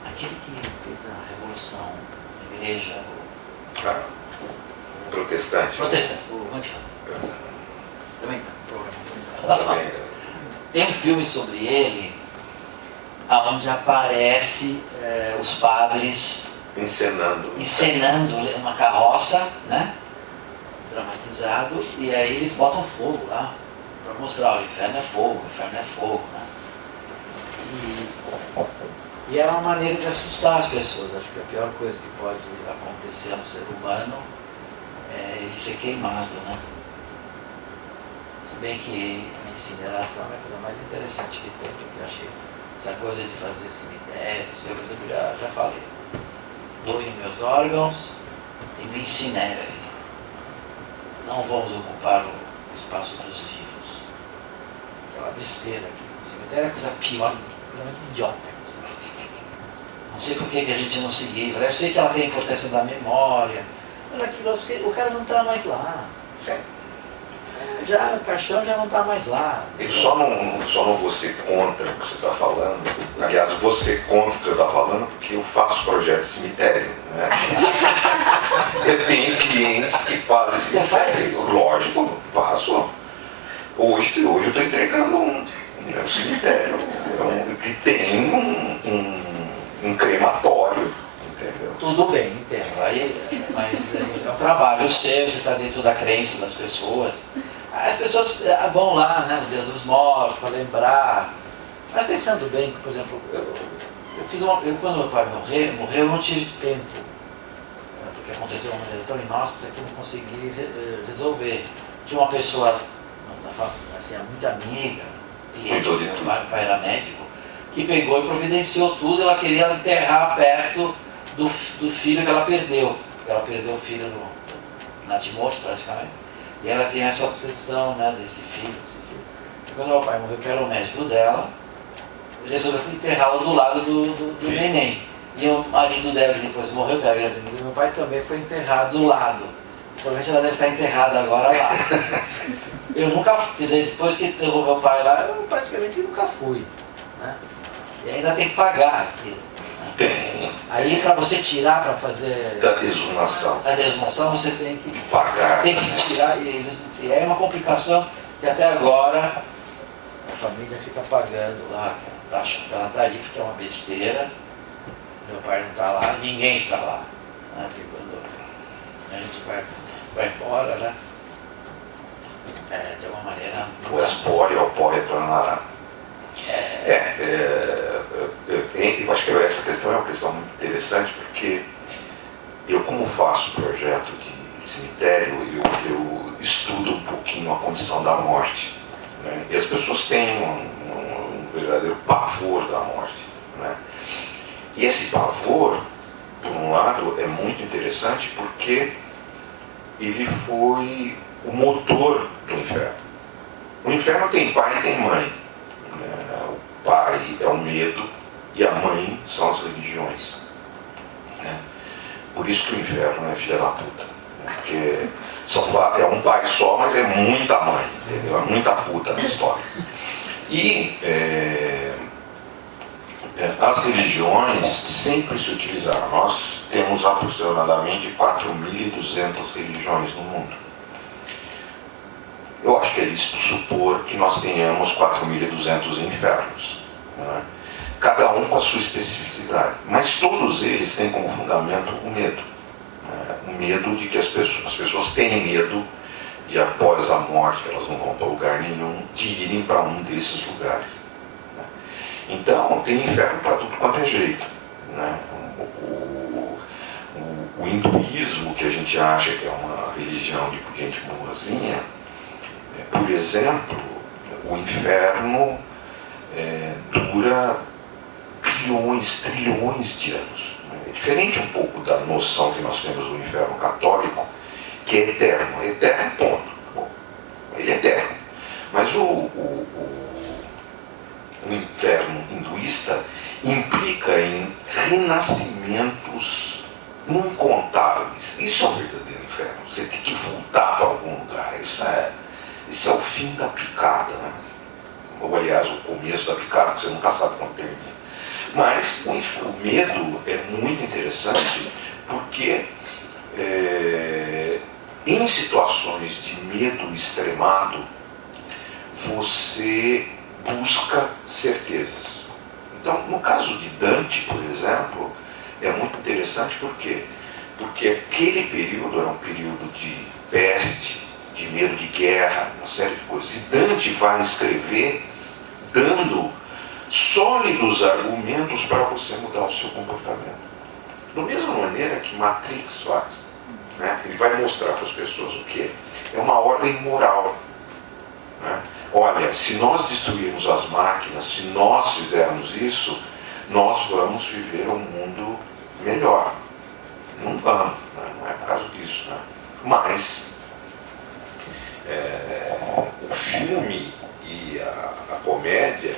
Aquele que fez a revolução, a igreja, Protestante. Como é que chama? Também está. Tem um filme sobre ele, onde aparece os padres encenando uma carroça, né? Dramatizado, e aí eles botam fogo lá, para mostrar, o inferno é fogo, né? E é uma maneira de assustar as pessoas. Acho que a pior coisa que pode acontecer no ser humano é ele ser queimado, né? Se bem que a incineração é a coisa mais interessante que tem, porque eu achei essa coisa de fazer cemitérios, eu, por exemplo, já falei. Doem meus órgãos e me incinerem. Não vamos ocupar o espaço dos vivos. É uma besteira aqui. O cemitério é a coisa pior, coisa mais idiota que existe. Não sei por que a gente não se livra. Eu sei que ela tem a importância da memória, mas aquilo, o cara não está mais lá. Certo. Já o caixão já não está mais lá. Eu só não vou ser contra o que você está falando. Aliás, vou ser contra o que você está falando porque eu faço projeto de cemitério, né? Eu tenho clientes que fazem cemitério. Lógico, faço. Hoje eu estou entregando um cemitério que tem um crematório. Entendeu? Tudo bem, entendo. Mas é um trabalho seu, você está dentro da crença das pessoas. As pessoas vão lá, né, no Dia dos Mortos, para lembrar. Mas pensando bem, por exemplo, quando meu pai morreu, eu não tive tempo, porque aconteceu de uma maneira tão inóspita que eu não consegui resolver. Tinha uma pessoa, assim, muito amiga, cliente, meu pai era médico, que pegou e providenciou tudo. Ela queria enterrar perto do filho que ela perdeu. Porque ela perdeu o filho na Timóteo, praticamente. E ela tinha essa obsessão, né, desse filho. E quando meu pai morreu, que era o médico dela, ele resolveu enterrá-la do lado do neném. E o marido dela, que depois morreu, que era grande amigo do meu pai, também foi enterrado do lado. Provavelmente ela deve estar enterrada agora lá. Eu nunca, quer dizer, depois que enterrou meu pai lá, eu praticamente nunca fui. Né? E ainda tem que pagar aquilo. Né? Tem. Aí para você tirar, para fazer Da exumação. a exumação, você tem que Pagar. Tem que tirar, e é uma complicação que até agora a família fica pagando lá, taxa pela tarifa, que é uma besteira. Meu pai não está lá, ninguém está lá. Né? Porque quando a gente vai embora, né? De alguma maneira. O espólio ao pó retornará. Eu acho que essa questão é uma questão muito interessante, porque eu, como faço projeto de cemitério, eu estudo um pouquinho a condição da morte. Né? E as pessoas têm um verdadeiro pavor da morte. Né? E esse pavor, por um lado, é muito interessante porque ele foi o motor do inferno. O inferno tem pai e tem mãe. O pai é o medo e a mãe são as religiões. Por isso que o inferno é filha da puta. Porque é um pai só, mas é muita mãe, entendeu? É muita puta na história. E as religiões sempre se utilizaram. Nós temos aproximadamente 4.200 religiões no mundo. Eu acho que é lícito supor que nós tenhamos 4.200 infernos. Né? Cada um com a sua especificidade. Mas todos eles têm como fundamento o medo. O medo de que as pessoas têm medo de, após a morte, que elas não vão para lugar nenhum, de irem para um desses lugares. Então, tem inferno para tudo quanto é jeito. Né? O hinduísmo, que a gente acha que é uma religião de gente boazinha, por exemplo, o inferno dura bilhões, trilhões de anos. É diferente um pouco da noção que nós temos do inferno católico, que é eterno. Eterno, ponto. Bom, ele é eterno. Mas o inferno hinduísta implica em renascimentos incontáveis. Isso é um verdadeiro inferno. Você tem que voltar para algum lugar. Isso é o fim da picada, né? Ou, aliás, o começo da picada, que você nunca sabe quando termina. Mas o medo é muito interessante porque em situações de medo extremado, você busca certezas. Então, no caso de Dante, por exemplo, é muito interessante porque aquele período era um período de peste, de medo de guerra, uma série de coisas. E Dante vai escrever dando sólidos argumentos para você mudar o seu comportamento. Da mesma maneira que Matrix faz. Né? Ele vai mostrar para as pessoas o que é uma ordem moral. Né? Olha, se nós destruirmos as máquinas, se nós fizermos isso, nós vamos viver um mundo melhor. Não vamos, né? Não é por causa disso. Né? Mas o filme e a comédia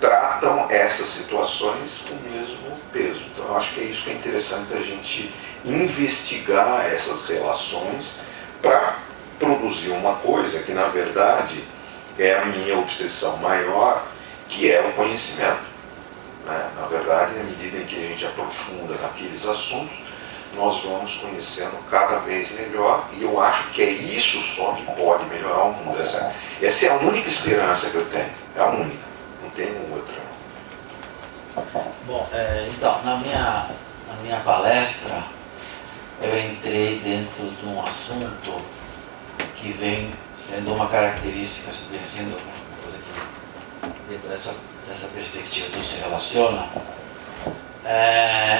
tratam essas situações com o mesmo peso. Então eu acho que é isso que é interessante a gente investigar essas relações para produzir uma coisa que na verdade é a minha obsessão maior, que é o conhecimento. Né? Na verdade, à medida em que a gente aprofunda naqueles assuntos, nós vamos conhecendo cada vez melhor, e eu acho que é isso só que pode melhorar o mundo. Essa é a única esperança que eu tenho, é a única, não tenho outra. Bom, então, na minha palestra, eu entrei dentro de um assunto que vem sendo uma característica, sendo uma coisa que dentro dessa perspectiva tudo se relaciona.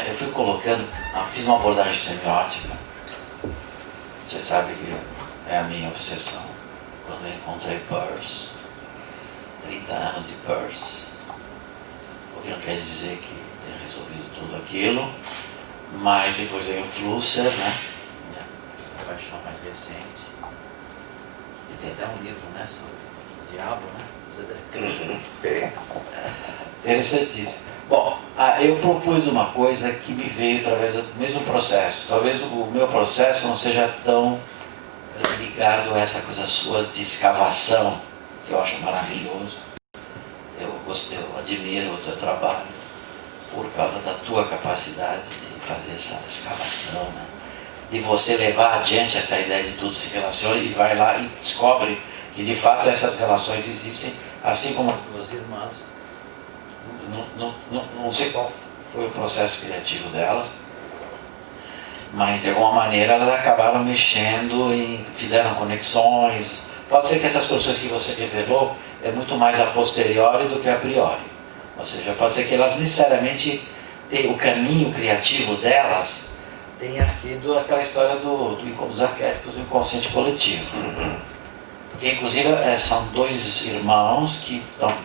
Eu fui colocando, fiz uma abordagem semiótica. Você sabe que é a minha obsessão. Quando eu encontrei Peirce, 30 anos de Peirce, o que não quer dizer que tenha resolvido tudo aquilo, mas depois veio o Flusser, né? Minha paixão mais recente. E tem até um livro, né, sobre o diabo, né? Você deve ter. Interessantíssimo. Bom, eu propus uma coisa que me veio através do mesmo processo. Talvez o meu processo não seja tão ligado a essa coisa sua de escavação, que eu acho maravilhoso. Eu admiro o teu trabalho por causa da tua capacidade de fazer essa escavação, né? De você levar adiante essa ideia de tudo se relaciona e vai lá e descobre que de fato essas relações existem, assim como as duas irmãs. Não sei qual foi o processo criativo delas, mas de alguma maneira elas acabaram mexendo e fizeram conexões. Pode ser que essas conexões que você revelou é muito mais a posteriori do que a priori. Ou seja, pode ser que elas necessariamente tenham o caminho criativo delas tenha sido aquela história dos arquétipos do inconsciente coletivo. Que inclusive são dois irmãos que estão,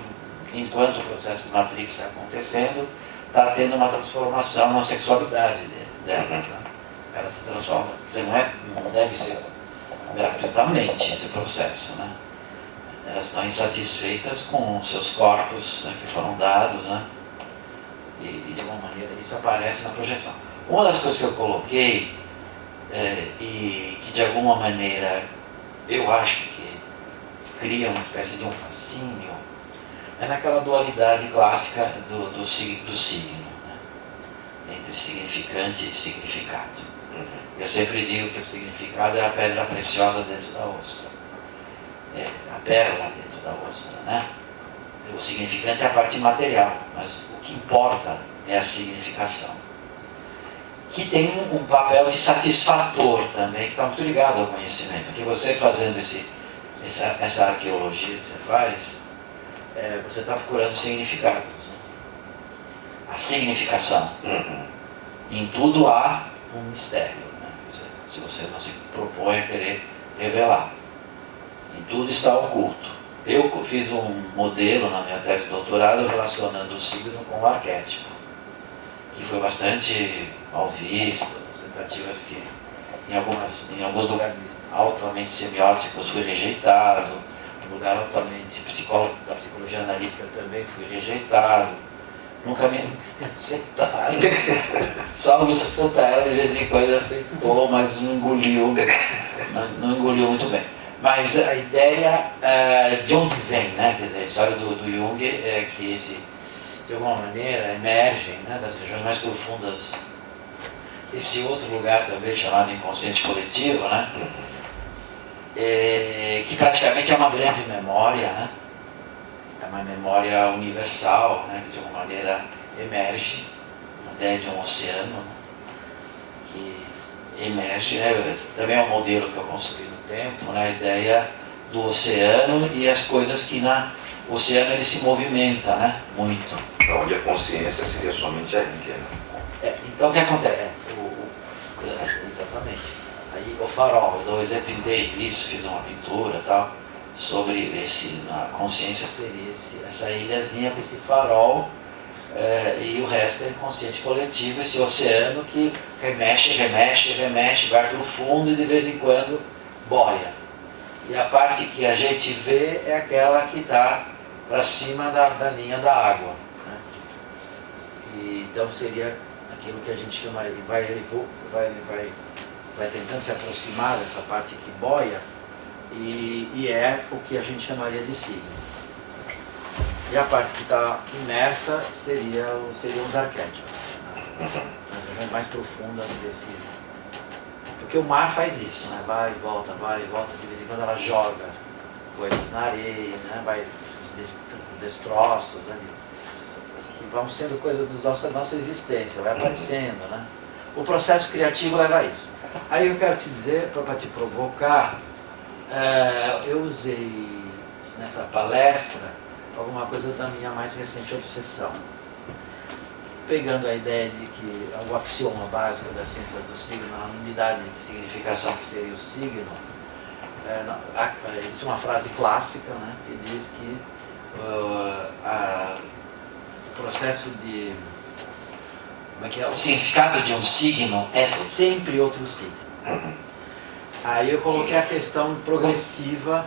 enquanto o processo de Matrix está acontecendo, está tendo uma transformação na sexualidade delas. Né? Elas se transformam, não deve ser gratuitamente esse processo. Né? Elas estão insatisfeitas com seus corpos, né, que foram dados, né? E de alguma maneira isso aparece na projeção. Uma das coisas que eu coloquei, e que de alguma maneira eu acho que cria uma espécie de um fascínio, é naquela dualidade clássica do signo, né? Entre significante e significado. Eu sempre digo que o significado é a pedra preciosa dentro da ostra, a pérola dentro da ostra, né? O significante é a parte material, mas o que importa é a significação, que tem um papel de satisfator também, que está muito ligado ao conhecimento, porque você fazendo essa arqueologia que você faz, você está procurando significados, né? A significação. Em tudo há um mistério, né? Quer dizer, se você não se propõe a querer revelar, em tudo está oculto. Eu fiz um modelo na minha tese de doutorado relacionando o signo com o arquétipo, que foi bastante mal visto, tentativas que em alguns lugares altamente semióticos fui rejeitado, no lugar altamente da psicologia analítica também fui rejeitado, nunca me aceitaram. Só Augusto Santana de vez em quando aceitou, mas não engoliu muito bem. Mas a ideia de onde vem, né? Quer dizer, a história do Jung é que de alguma maneira emergem, né, das regiões mais profundas esse outro lugar também chamado inconsciente coletivo, né? Que praticamente é uma grande memória, né? É uma memória universal, né? Que de alguma maneira emerge, a ideia de um oceano, né? Que emerge, né? Também é um modelo que eu construí no tempo, né? A ideia do oceano e as coisas que o oceano ele se movimenta, né? Muito. Onde a consciência seria somente a ilha. Né? Então o que acontece? Exatamente. Aí o farol, eu dou exemplo, pintei isso, fiz uma pintura e tal, sobre a consciência seria essa ilhazinha com esse farol, e o resto é inconsciente coletivo, esse oceano que remexe, vai para o fundo e de vez em quando boia. E a parte que a gente vê é aquela que está para cima da linha da água. Né? E, então seria aquilo que a gente chama, vai tentando se aproximar dessa parte que boia, e é o que a gente chamaria de signo. E a parte que está imersa seriam os arquétipos, né? As regiões mais profundas desse. Porque o mar faz isso, né? Vai e volta, de vez em quando ela joga coisas na areia, né? Vai destroços, né? Que vão sendo coisas da nossa existência, vai aparecendo, né? O processo criativo leva a isso. Aí eu quero te dizer, para te provocar, eu usei nessa palestra alguma coisa da minha mais recente obsessão. Pegando a ideia de que o axioma básico da ciência do signo, a unidade de significação que seria o signo, existe uma frase clássica, né, que diz que processo de... Como é que é? O significado de um signo É sempre outro signo. Aí eu coloquei a questão progressiva,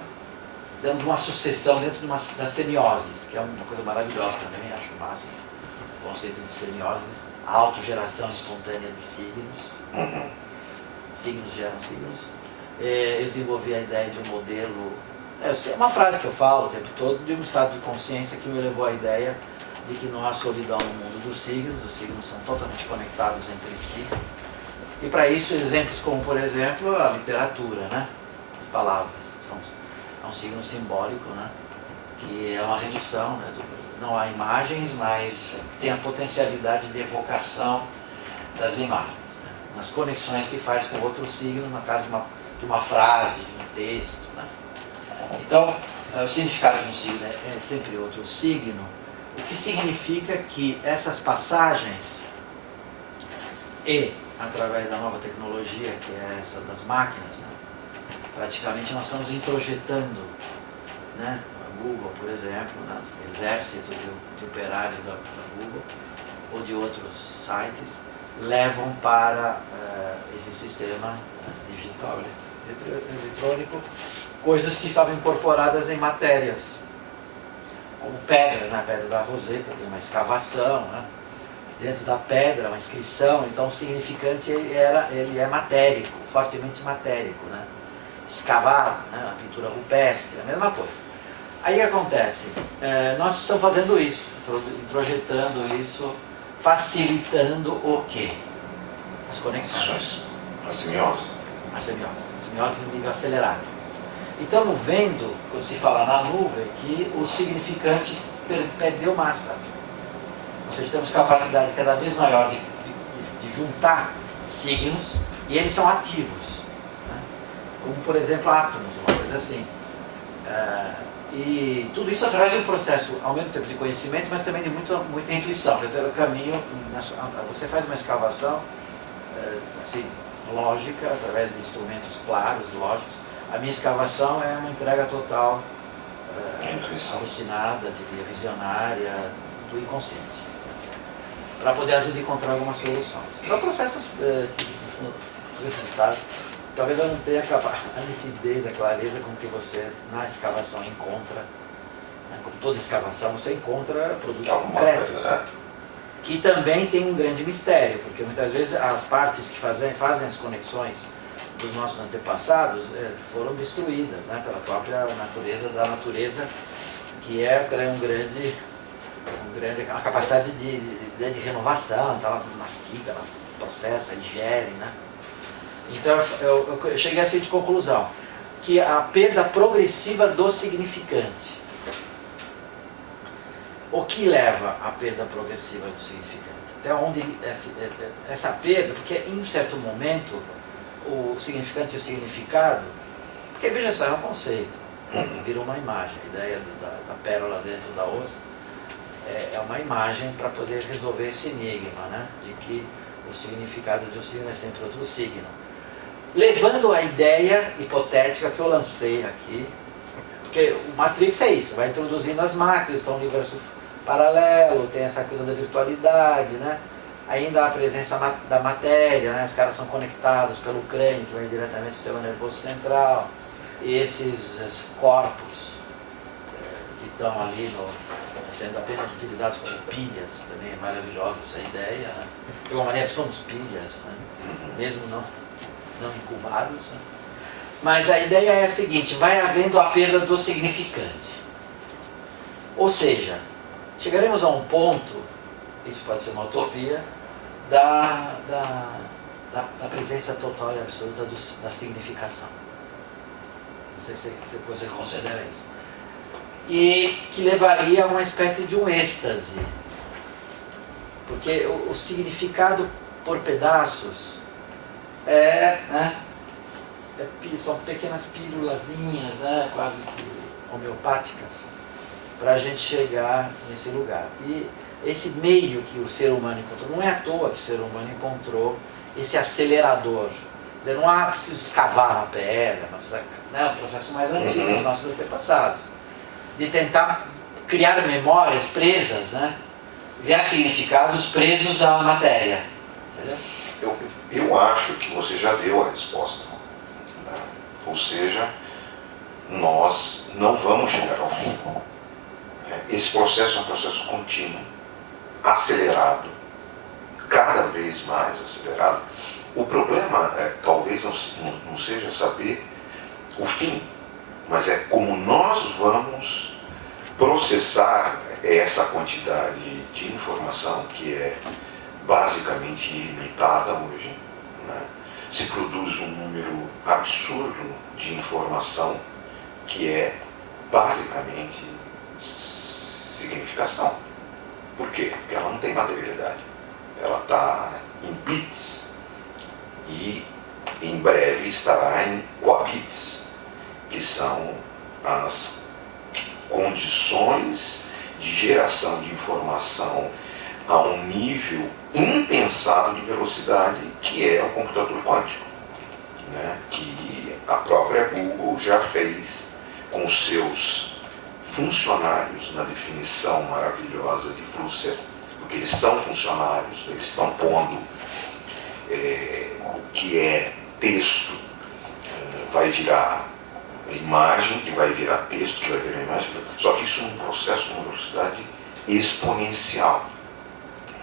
dando uma sucessão dentro de das semioses, que é uma coisa maravilhosa também, acho o máximo. O conceito de semioses, a autogeração espontânea de signos. Signos geram signos. Eu desenvolvi a ideia de um modelo, é uma frase que eu falo o tempo todo, de um estado de consciência que me levou à ideia de que não há solidão no mundo dos signos, os signos são totalmente conectados entre si. E para isso, exemplos como, por exemplo, a literatura, né? As palavras, é um signo simbólico, né? Que é uma redução, né? Não há imagens, mas tem a potencialidade de evocação das imagens, né? Nas conexões que faz com outro signo, na caso de uma frase, de um texto, né? Então, o significado de um signo é sempre outro signo, o que significa que essas passagens através da nova tecnologia, que é essa das máquinas, né? Praticamente nós estamos introjetando, né? A Google, por exemplo, né? O exército de operários da Google ou de outros sites levam para esse sistema digital eletrônico coisas que estavam incorporadas em matérias, como pedra, né? A pedra da Roseta tem uma escavação, né? Dentro da pedra, uma inscrição, então o significante ele é matérico, fortemente matérico, né? Escavado, né? A pintura rupestre, a mesma coisa. Aí o que acontece? Nós estamos fazendo isso, introjetando isso, facilitando o quê? As conexões. A semiose. A semiose. A semiose em nível acelerado. E estamos vendo, quando se fala na nuvem, que o significante perdeu massa. Ou seja, temos capacidade cada vez maior de juntar signos e eles são ativos, né? Como, por exemplo, átomos, uma coisa assim. E tudo isso através de um processo, ao mesmo tempo, de conhecimento, mas também de muita intuição. Eu caminho, você faz uma escavação assim, lógica, através de instrumentos claros, lógicos. A minha escavação é uma entrega total, alucinada, visionária, do inconsciente, para poder às vezes encontrar algumas soluções. São processos que, no resultado, talvez eu não tenha a nitidez, a clareza com que você na escavação encontra, né, como toda escavação, você encontra produtos concretos, que também tem um grande mistério, porque muitas vezes as partes que fazem as conexões dos nossos antepassados foram destruídas, né, pela própria natureza, que é uma capacidade de renovação, então ela mastiga, ela processa, digere, né? Então eu cheguei a seguinte conclusão, que a perda progressiva do significante. O que leva à perda progressiva do significante? Até onde essa perda, porque em um certo momento o significante e o significado, porque veja só, é um conceito, virou uma imagem, a ideia da pérola dentro da ostra é uma imagem para poder resolver esse enigma, né? De que o significado de um signo é sempre outro signo. Levando a ideia hipotética que eu lancei aqui, porque o Matrix é isso, vai introduzindo as máquinas, então um universo paralelo, tem essa coisa da virtualidade, né? Ainda há a presença da matéria, né? Os caras são conectados pelo crânio, que vai diretamente ao sistema nervoso central, e esses corpos que estão ali sendo apenas utilizados como pilhas, também é maravilhosa essa ideia, né? De alguma maneira somos pilhas, né? Mesmo não incubados, né? Mas a ideia é a seguinte, vai havendo a perda do significante. Ou seja, chegaremos a um ponto, isso pode ser uma utopia, da presença total e absoluta da significação. Não sei se você considera isso. E que levaria a uma espécie de um êxtase. Porque o significado por pedaços são pequenas pílulazinhas, né, quase que homeopáticas, para a gente chegar nesse lugar. E esse meio que o ser humano encontrou, não é à toa que o ser humano encontrou esse acelerador. Quer dizer, não preciso escavar na pedra, é um processo mais antigo dos nossos antepassados, de tentar criar memórias presas, né, criar significados presos à matéria. Entendeu? Eu acho que você já deu a resposta, né? Ou seja, nós não vamos chegar ao fim. Esse processo é um processo contínuo, acelerado, cada vez mais acelerado. O problema talvez não seja saber o fim, mas é como nós vamos processar essa quantidade de informação que é basicamente ilimitada hoje, né? Se produz um número absurdo de informação que é basicamente significação. Por quê? Porque ela não tem materialidade. Ela está em bits e em breve estará em quabits, que são as condições de geração de informação a um nível impensável de velocidade, que é o computador quântico, né? Que a própria Google já fez com os seus funcionários na definição maravilhosa de Flusser, porque eles são funcionários, eles estão pondo o que é texto vai virar imagem, que vai virar texto, que vai virar imagem, só que isso é um processo com uma velocidade exponencial,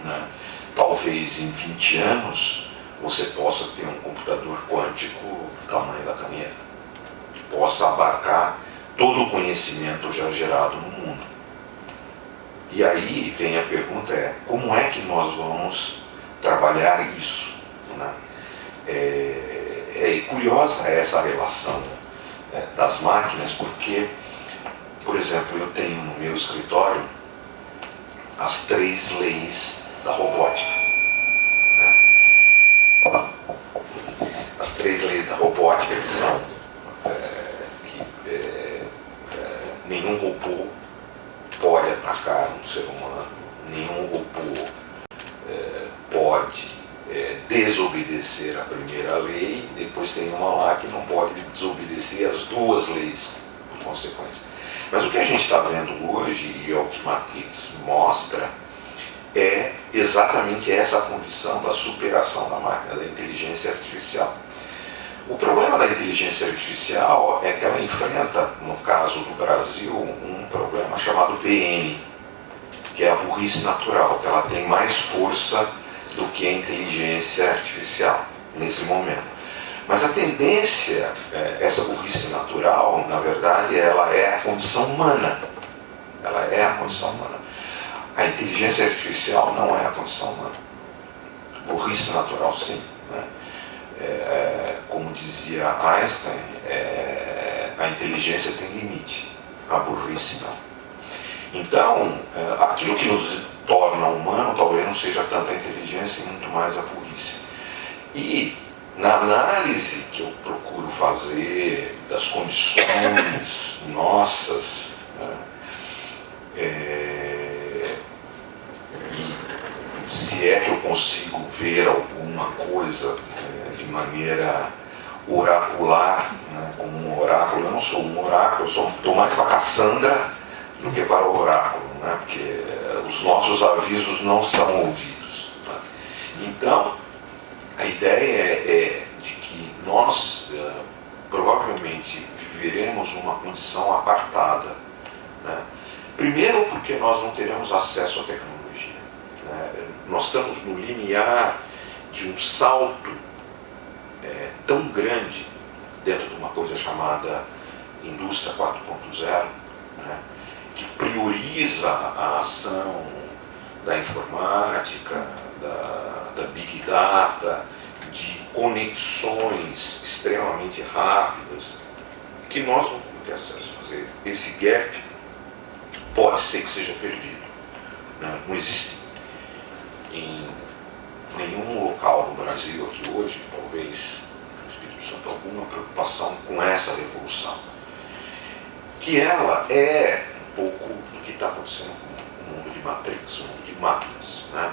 né? Talvez em 20 anos você possa ter um computador quântico do tamanho da caneta, que possa abarcar todo o conhecimento já gerado no mundo. E aí vem a pergunta, como é que nós vamos trabalhar isso, né? É curiosa essa relação das máquinas, porque, por exemplo, eu tenho no meu escritório as 3 leis da robótica, né? As 3 leis da robótica são que nenhum robô pode atacar um ser humano, nenhum robô pode desobedecer a primeira lei, depois tem uma lá que não pode desobedecer as 2 leis por consequência. Mas o que a gente está vendo hoje, e é o que Matrix mostra, é exatamente essa condição da superação da máquina, da inteligência artificial. O problema da inteligência artificial é que ela enfrenta, no caso do Brasil, um problema chamado PN, que é a burrice natural, que ela tem mais força do que a inteligência artificial nesse momento. Mas a tendência, essa burrice natural, na verdade, ela é a condição humana. Ela é a condição humana. A inteligência artificial não é a condição humana. Burrice natural, sim, né? Como dizia Einstein, a inteligência tem limite, a burrice não. Então, aquilo que nos torna humano talvez não seja tanto a inteligência e muito mais a burrice. E na análise que eu procuro fazer das condições nossas, né, e se é que eu consigo ver alguma coisa de maneira oracular, né, como um oráculo, eu não sou um oráculo, eu estou mais para Cassandra do que para o oráculo, né, porque os nossos avisos não são ouvidos, né. Então, a ideia é de que nós provavelmente viveremos uma condição apartada, né? Primeiro porque nós não teremos acesso à tecnologia, né? Nós estamos no limiar de um salto tão grande dentro de uma coisa chamada indústria 4.0, né? Que prioriza a ação da informática, da Big Data, de conexões extremamente rápidas, que nós não vamos ter acesso a fazer. Esse gap pode ser que seja perdido, né? Não existe em nenhum local do Brasil aqui hoje, talvez no Espírito Santo, alguma preocupação com essa revolução, que ela é um pouco do que está acontecendo com o mundo de Matrix, o mundo de máquinas, né?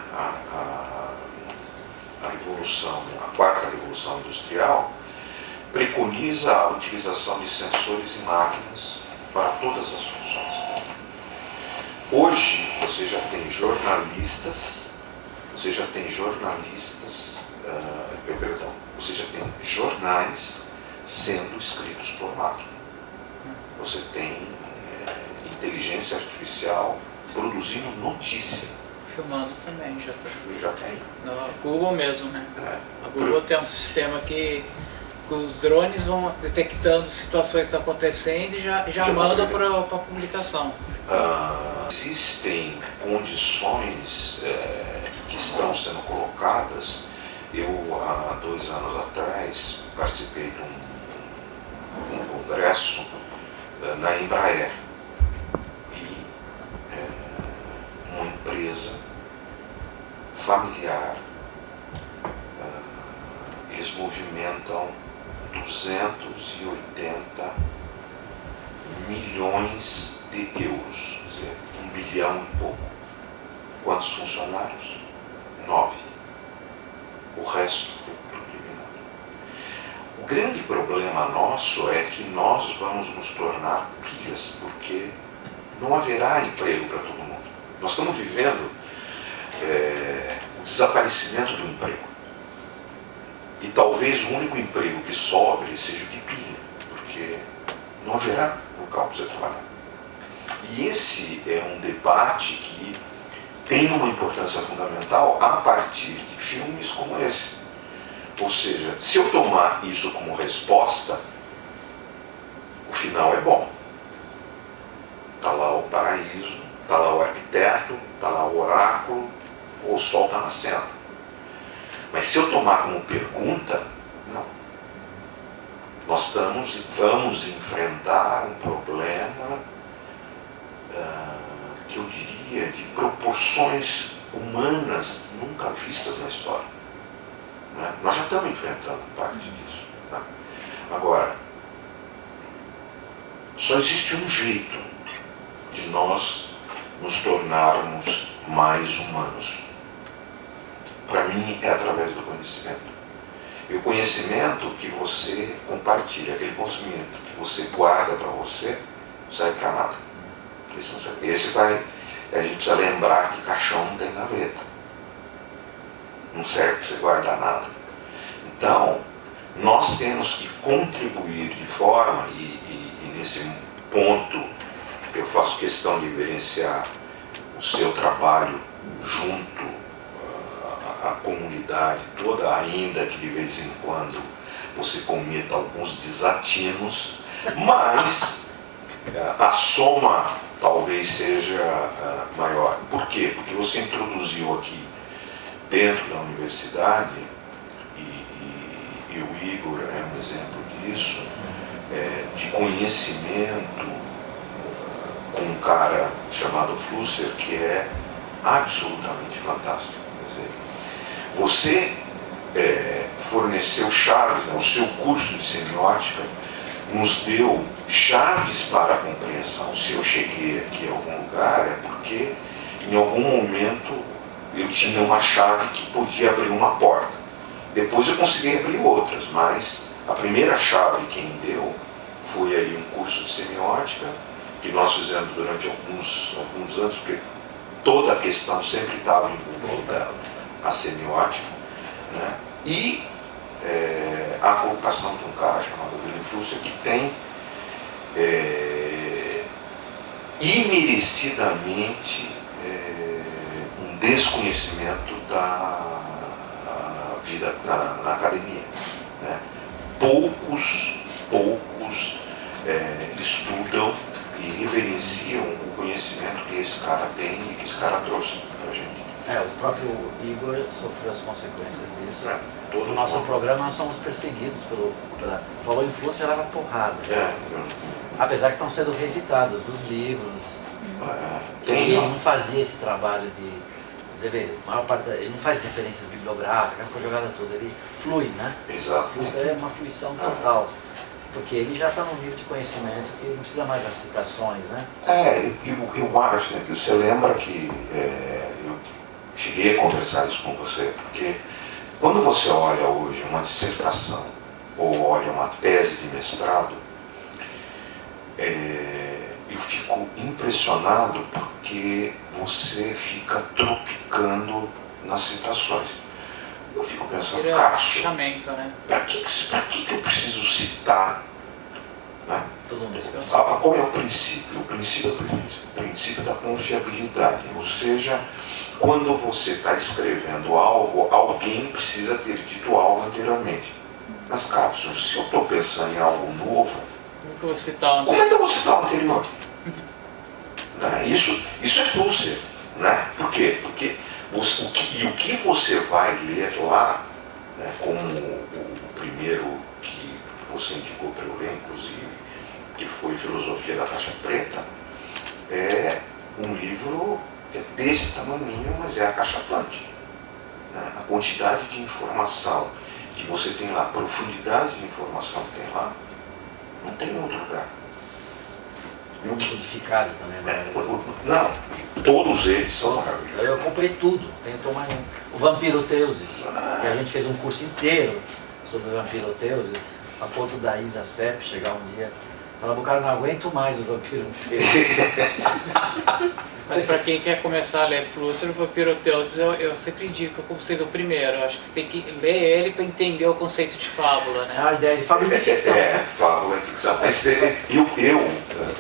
A revolução, a 4ª revolução industrial, preconiza a utilização de sensores e máquinas para todas as funções. Hoje, você já tem jornalistas, perdão, você já tem jornais sendo escritos por máquina. Você tem inteligência artificial produzindo notícia. Filmando também, Já tem. No Google mesmo, né? É. A Google tem um sistema que os drones vão detectando situações que estão acontecendo e já mandam para a publicação. Existem condições que estão sendo colocadas. Eu, há 2 anos atrás, participei de um congresso na Embraer. E uma empresa familiar, eles movimentam 280 milhões de euros, quer dizer, 1 bilhão e pouco. Quantos funcionários? 9. O resto foi tudo eliminado. O grande problema nosso é que nós vamos nos tornar pilhas, porque não haverá emprego para todo mundo. Nós estamos vivendo o desaparecimento do emprego. E talvez o único emprego que sobre seja o de pilha, porque não haverá local para você trabalhar. E esse é um debate que tem uma importância fundamental a partir de filmes como esse. Ou seja, se eu tomar isso como resposta, o final é bom. Está lá o paraíso, está lá o arquiteto, está lá o oráculo, ou o sol está nascendo. Mas se eu tomar como pergunta, não. Nós vamos enfrentar um problema que eu diria de proporções humanas nunca vistas na história. Né? Nós já estamos enfrentando parte disso. Né? Agora, só existe um jeito de nós nos tornarmos mais humanos. Para mim é através do conhecimento. E o conhecimento que você compartilha, aquele conhecimento que você guarda para você, não serve para nada. A gente precisa lembrar que caixão não tem gaveta. Não serve para você guardar nada. Então, nós temos que contribuir de forma, e nesse ponto eu faço questão de evidenciar o seu trabalho junto à comunidade toda, ainda que de vez em quando você cometa alguns desatinos, mas a soma talvez seja maior. Por quê? Porque você introduziu aqui dentro da universidade, e o Igor é um exemplo disso, de conhecimento com um cara chamado Flusser, que é absolutamente fantástico. Quer dizer, você forneceu chaves, né? O seu curso de semiótica nos deu chaves para a compreensão. Se eu cheguei aqui em algum lugar, é porque em algum momento eu tinha uma chave que podia abrir uma porta. Depois eu consegui abrir outras, mas a primeira chave quem deu foi aí um curso de semiótica que nós fizemos durante alguns anos, porque toda a questão sempre estava envolvida a semiótica, né? E a colocação de um cara chamado William Flusser, que tem imerecidamente um desconhecimento da vida na academia. Né? Poucos estudam e reverenciam o conhecimento que esse cara tem e que esse cara trouxe para a gente. O próprio Igor sofreu as consequências disso. No nosso programa nós somos perseguidos falou em Flusser, já dava porrada. Apesar que estão sendo reeditados os livros. Ele não fazia esse trabalho de... Você vê, a maior parte ele não faz referências bibliográficas, não foi jogada toda, ele flui, né? Exato. Flusser é uma fluição total. Porque ele já está num nível de conhecimento que não precisa mais das citações, né? Eu acho, né, você lembra que eu cheguei a conversar isso com você, porque quando você olha hoje uma dissertação ou olha uma tese de mestrado, eu fico impressionado porque você fica tropicando nas citações. Eu fico pensando, Cássio, né? para que eu preciso citar? Né? Qual é o princípio? O princípio é o princípio da confiabilidade. Ou seja, quando você está escrevendo algo, alguém precisa ter dito algo anteriormente. Mas, Cássio, se eu estou pensando em algo novo, como é que eu vou citar o anterior? Né? Isso é fússil. Né? Por quê? Porque o que você vai ler lá, né, como o primeiro que você indicou para eu ler, inclusive, que foi Filosofia da Caixa Preta, é um livro que é desse tamanho, mas é a Caixa Atlântica. Né? A quantidade de informação que você tem lá, a profundidade de informação que tem lá, não tem em outro lugar. E um codificado também, né? Não, todos eles são maravilhosos. Eu comprei tudo, tenho que tomar o Vampiroteusis, que a gente fez um curso inteiro sobre o Vampiroteusis, a ponto da Isa Sepp chegar um dia e falar, o cara, não aguento mais o Vampiroteusis. Mas para quem quer começar a ler Flusser, o Vampiroteusis, eu sempre indico como sendo o primeiro. Eu acho que você tem que ler ele para entender o conceito de fábula, né? A ideia de fábula de ficção. Fábula de ficção. Mas eu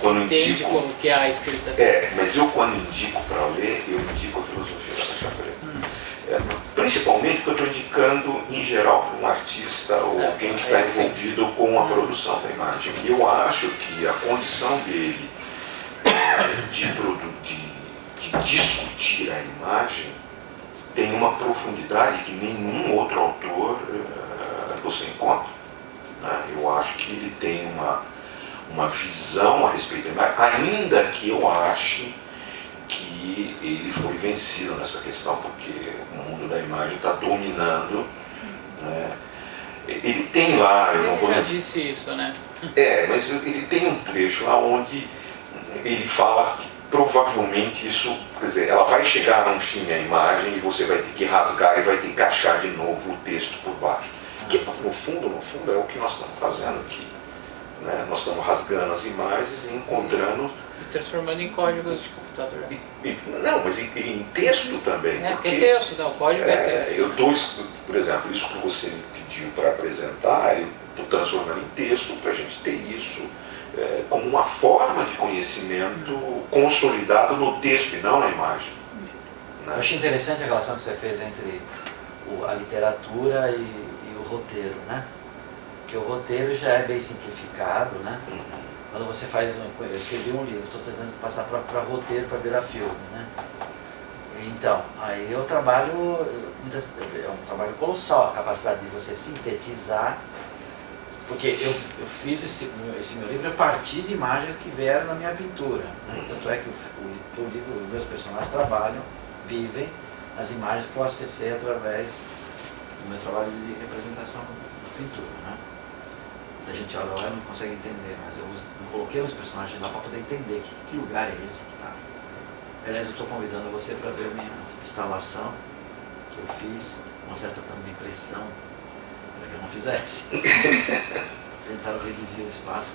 quando entende indico... como que é a escrita. Mas eu quando indico para ler, eu indico a Filosofia da Caixa Preta. Principalmente porque eu estou indicando, em geral, para um artista ou alguém que está envolvido com a produção da imagem. E eu acho que a condição dele de discutir a imagem tem uma profundidade que nenhum outro autor você encontra. Né? Eu acho que ele tem uma visão a respeito da imagem, ainda que eu ache que ele foi vencido nessa questão, porque o mundo da imagem está dominando. Né? Ele tem lá... Ele já disse isso, né? Mas ele tem um trecho lá onde ele fala que provavelmente isso, quer dizer, ela vai chegar a um fim a imagem e você vai ter que rasgar e vai ter que achar de novo o texto por baixo. Que no fundo é o que nós estamos fazendo aqui. Né? Nós estamos rasgando as imagens e encontrando... E transformando em códigos de computador. Não, mas em texto também. Porque é texto, não, o código é texto. Eu estou, por exemplo, isso que você me pediu para apresentar, eu estou transformando em texto para a gente ter isso como uma forma de conhecimento consolidado no texto e não na imagem. Né? Eu achei interessante a relação que você fez entre a literatura e o roteiro, né? Porque o roteiro já é bem simplificado, né? Quando você faz, eu escrevi um livro, estou tentando passar para roteiro, para virar filme, né? Então, aí eu trabalho, é um trabalho colossal, a capacidade de você sintetizar, porque eu fiz esse meu livro a partir de imagens que vieram na minha pintura. Né? Tanto é que o livro, os meus personagens trabalham, vivem as imagens que eu acessei através do meu trabalho de representação de pintura. Né? Muita gente olha lá e não consegue entender, mas eu coloquei os personagens lá para poder entender que lugar é esse que está. Aliás, eu estou convidando você para ver a minha instalação que eu fiz, uma certa também pressão para que eu não fizesse. Tentaram reduzir o espaço,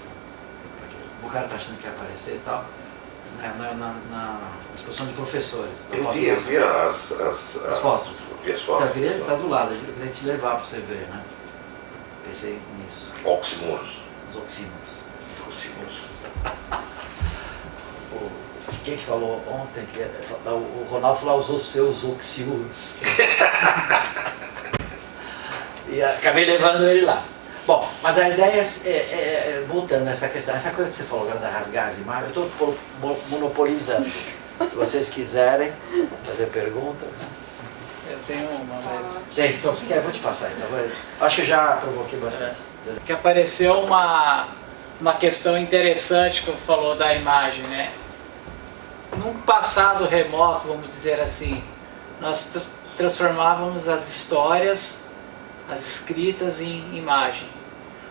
porque o cara está achando que ia aparecer e tal. Na exposição de professores. Eu vi as fotos. Então, eu queria estar do lado, eu queria te levar para você ver, né? Pensei nisso. Oxímoros. Os oxímoros. Quem que falou ontem? O Ronaldo falou os seus oxímoros. E acabei levando ele lá. Bom, mas a ideia é voltando nessa questão, essa coisa que você falou agora da rasgar as imagens, eu estou monopolizando. Se vocês quiserem fazer pergunta. Eu tenho uma, mas... Então, se quer, eu vou te passar. Então, acho que eu já provoquei bastante. Que apareceu uma questão interessante que eu falou da imagem, né? Num passado remoto, vamos dizer assim, nós transformávamos as histórias, as escritas em imagem.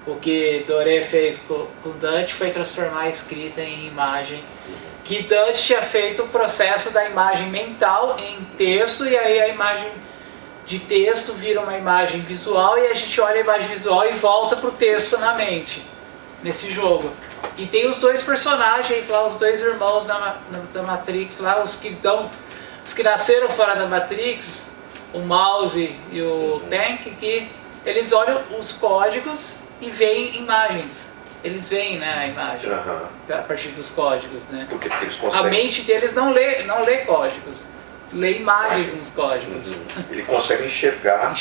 O que Doré fez com Dante foi transformar a escrita em imagem, que Dante tinha feito o processo da imagem mental em texto, e aí a imagem de texto vira uma imagem visual, e a gente olha a imagem visual e volta para o texto na mente. nesse jogo. E tem os dois personagens lá, os dois irmãos da Matrix lá, os que nasceram fora da Matrix, o Mouse e o Tank, que eles olham os códigos e veem imagens. Eles veem, né, a imagem a partir dos códigos, né? Porque eles conseguem. A mente deles não lê códigos, lê imagens nos códigos. Ele consegue enxergar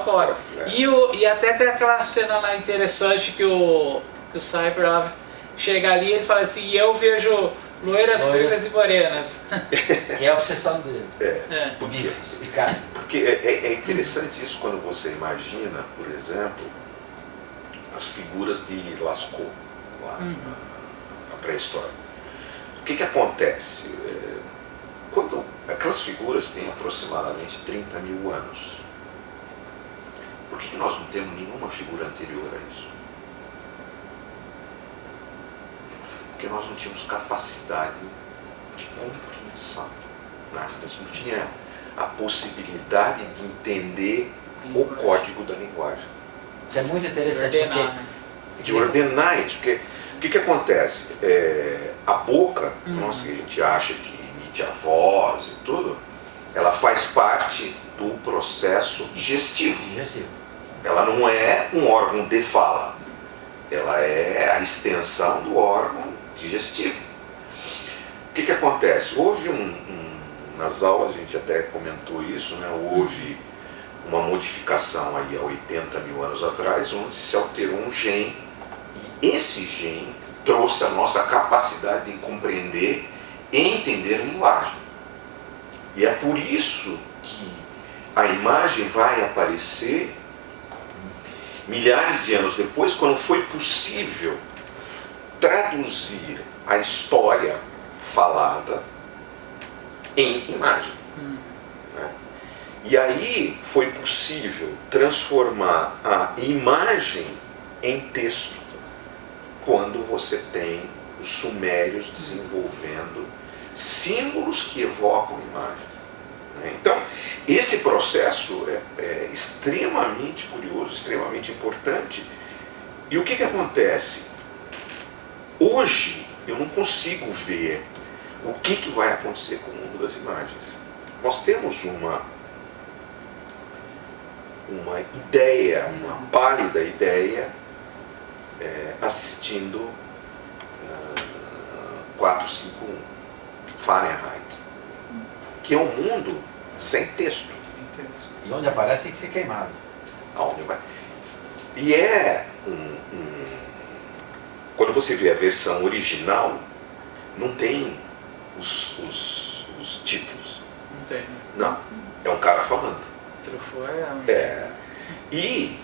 O código. E até tem aquela cena lá interessante que o Cyber lá chega ali e ele fala assim, e eu vejo loiras, ruivas e morenas. Que é a obsessão dele. Porque é interessante isso quando você imagina, por exemplo, as figuras de Lascaux, lá na pré-história. O que acontece? Quando aquelas figuras têm aproximadamente 30 mil anos, por que nós não temos nenhuma figura anterior a isso? Porque nós não tínhamos capacidade de compreensão. Né? Nós não tínhamos a possibilidade de entender o código da linguagem. Isso é muito interessante. De ordenar isso. Porque o que acontece? A boca, nossa, que a gente acha que emite a voz e tudo, ela faz parte do processo digestivo. Ela não é um órgão de fala. Ela é a extensão do órgão digestivo. O que acontece? Houve nas aulas, a gente até comentou isso, né? Houve uma modificação aí há 80 mil anos atrás, onde se alterou um gene, e esse gene trouxe a nossa capacidade de compreender e entender a linguagem. E é por isso que a imagem vai aparecer milhares de anos depois, quando foi possível traduzir a história falada em imagem. Né? E aí foi possível transformar a imagem em texto, quando você tem os sumérios desenvolvendo símbolos que evocam imagens. Né? Então, esse processo é extremamente curioso, extremamente importante. E o que acontece? Hoje, eu não consigo ver o que vai acontecer com o mundo das imagens. Nós temos uma ideia, uma pálida ideia, assistindo 451 Fahrenheit, que é um mundo sem texto. E onde aparece tem que ser queimado. Aonde vai? E quando você vê a versão original, não tem os títulos. Não tem. Não, é um cara falando. Truffaut E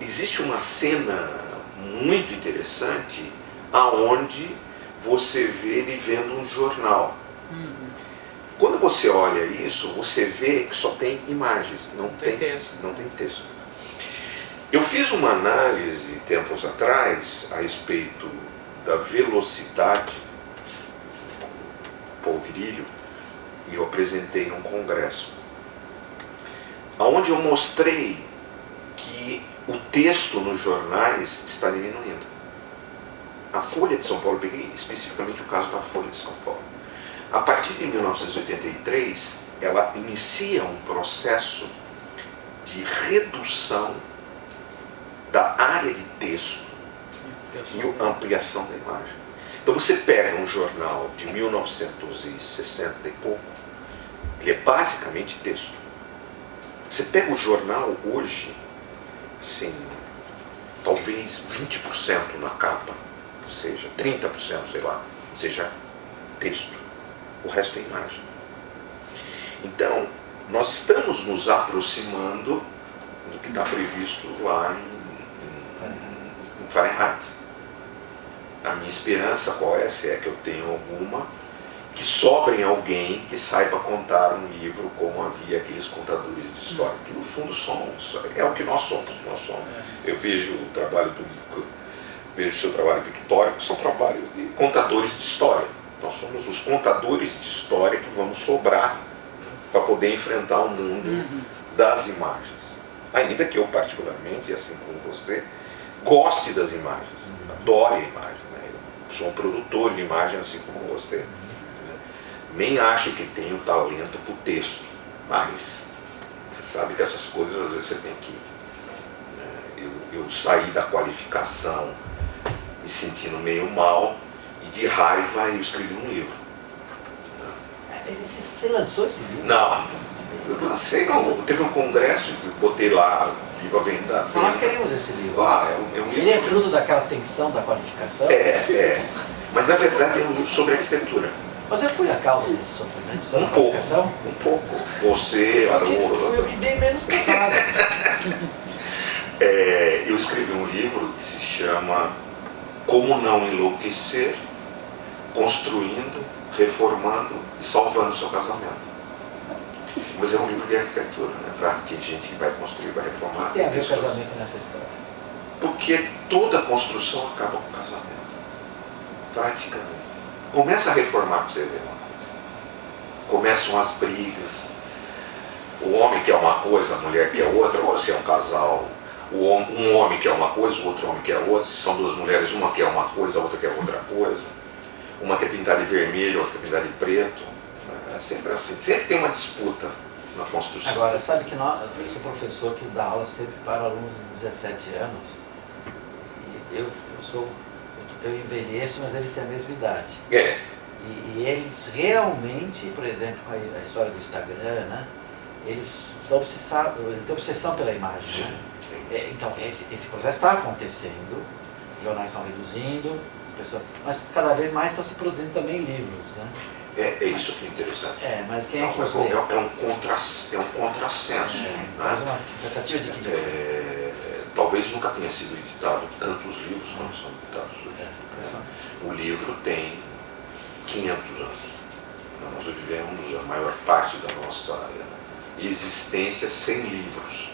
existe uma cena muito interessante aonde você vê ele vendo um jornal. Quando você olha isso, você vê que só tem imagens, não tem texto. Eu fiz uma análise tempos atrás a respeito da velocidade polvirílio e eu apresentei num congresso, onde eu mostrei que o texto nos jornais está diminuindo. A Folha de São Paulo, eu peguei especificamente o caso da Folha de São Paulo. A partir de 1983, ela inicia um processo de redução da área de texto e ampliação da imagem. Então você pega um jornal de 1960 e pouco, ele é basicamente texto. Você pega o jornal hoje, assim, talvez 20% na capa, seja 30%, sei lá, seja texto. O resto é imagem. Então, nós estamos nos aproximando do que está previsto lá em Fahrenheit. A minha esperança qual é? Se é que eu tenho alguma, que sobre alguém que saiba contar um livro como havia aqueles contadores de história, que no fundo somos, é o que nós somos. Eu vejo o trabalho do Nico, vejo o seu trabalho pictórico, são trabalhos de contadores de história. Nós somos os contadores de história que vamos sobrar para poder enfrentar o mundo das imagens. Ainda que eu particularmente, assim como você, goste das imagens. adoro a imagem, né? Eu sou um produtor de imagem assim como você. Né? Nem acho que tenho talento para o texto, mas você sabe que essas coisas às vezes você tem que... Né? Eu saí da qualificação me sentindo meio mal e de raiva eu escrevi um livro. Você lançou esse livro? Não, eu lancei, teve um congresso que eu botei lá, livro à venda. Nós queríamos esse livro. É um Seria livro... fruto daquela tensão da qualificação? Mas na verdade é um livro sobre arquitetura. Mas eu fui a causa desse sofrimento, sobre Um pouco, qualificação? um pouco. Você, Fui eu que dei menos pecado. eu escrevi um livro que se chama Como Não Enlouquecer, Construindo, Reformando e Salvando o Seu Casamento. Mas é um livro de arquitetura, né? Para gente que vai construir, vai reformar. O que tem a ver o casamento nessa história? Porque toda construção acaba com o casamento. Praticamente. Começa a reformar para você ver uma coisa. Começam as brigas. O homem quer uma coisa, a mulher quer outra, ou se é um casal. Um homem quer uma coisa, o outro homem quer outra. Se são duas mulheres, uma quer uma coisa, a outra quer outra coisa. Uma quer pintar de vermelho, outra quer pintar de preto. É sempre assim. Sempre tem uma disputa na construção. Agora, sabe que eu sou professor que dá aula sempre para alunos de 17 anos. E eu envelheço, mas eles têm a mesma idade. E eles realmente, por exemplo, com a história do Instagram, né? Eles têm obsessão pela imagem. Né? Então, esse processo está acontecendo, os jornais estão reduzindo, mas cada vez mais estão se produzindo também livros. Né? É isso que é interessante. Mas quem é que os é lê? um contrassenso. Faz uma tentativa de equilíbrio. Talvez nunca tenha sido editado tantos livros quanto são editados hoje. O livro tem 500 anos. Nós vivemos a maior parte da nossa existência sem livros.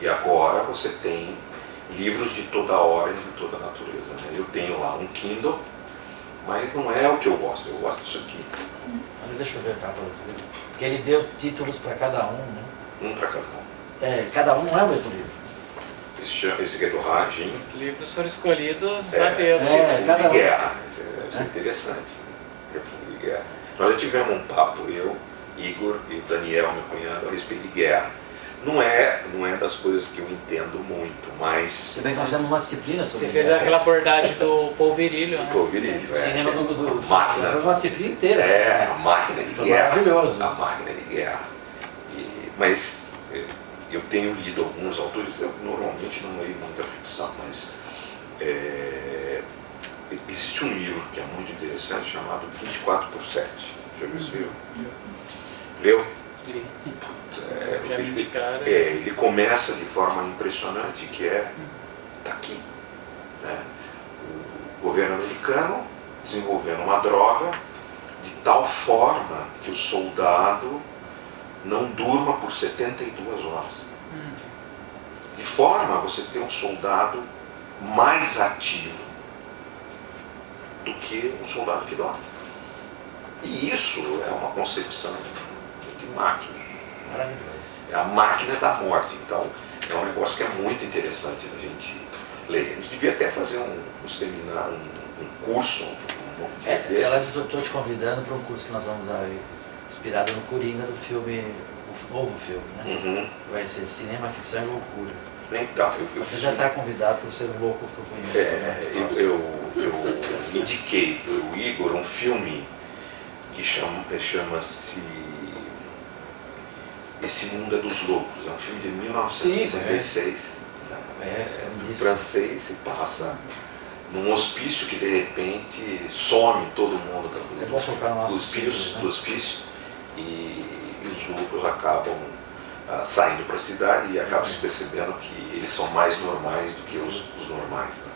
E agora você tem livros de toda hora e de toda natureza. Né? Eu tenho lá um Kindle, mas não é o que eu gosto disso aqui. Mas deixa eu ver cá para você. Porque ele deu títulos para cada um, né? Um para cada um. Cada um não é o mesmo livro. Esse aqui é do Rajin. Os livros foram escolhidos a dedo. Refúgio de Guerra. Isso é interessante. Refúgio de Guerra. Nós já tivemos um papo, eu, Igor e o Daniel, meu cunhado, a respeito de guerra. Não é das coisas que eu entendo muito, mas... Se bem que nós fizemos uma disciplina sobre Você fez aquela abordagem do Paul Virilio, né? Paul Virilio, cinema do máquina. Foi uma disciplina inteira. A máquina de Foi guerra. maravilhoso. A máquina de guerra. Mas eu tenho lido alguns autores, eu normalmente não leio muita ficção, mas existe um livro que é muito interessante chamado 24/7. Já viu esse livro? Leu? Li. Ele, me indicaram. ele começa de forma impressionante, que tá aqui. Né? O governo americano desenvolvendo uma droga de tal forma que o soldado não durma por 72 horas. De forma a você ter um soldado mais ativo do que um soldado que dorme. E isso é uma concepção de máquina. Maravilhoso. É a máquina da morte. Então, é um negócio que é muito interessante da gente ler. A gente devia até fazer um seminário, um curso. Estou te convidando para um curso que nós vamos aí, inspirado no Coringa do filme, o novo filme, né? Uhum. Vai ser Cinema, Ficção e Loucura. Então, Você já está convidado por ser um louco que eu conheço. Eu indiquei para o Igor um filme que chama-se Esse Mundo é dos Loucos. É um filme de 1966. É um filme francês, se passa num hospício que de repente some todo mundo do hospício e os loucos acabam saindo para a cidade e acabam se percebendo que eles são mais normais do que os normais. Né?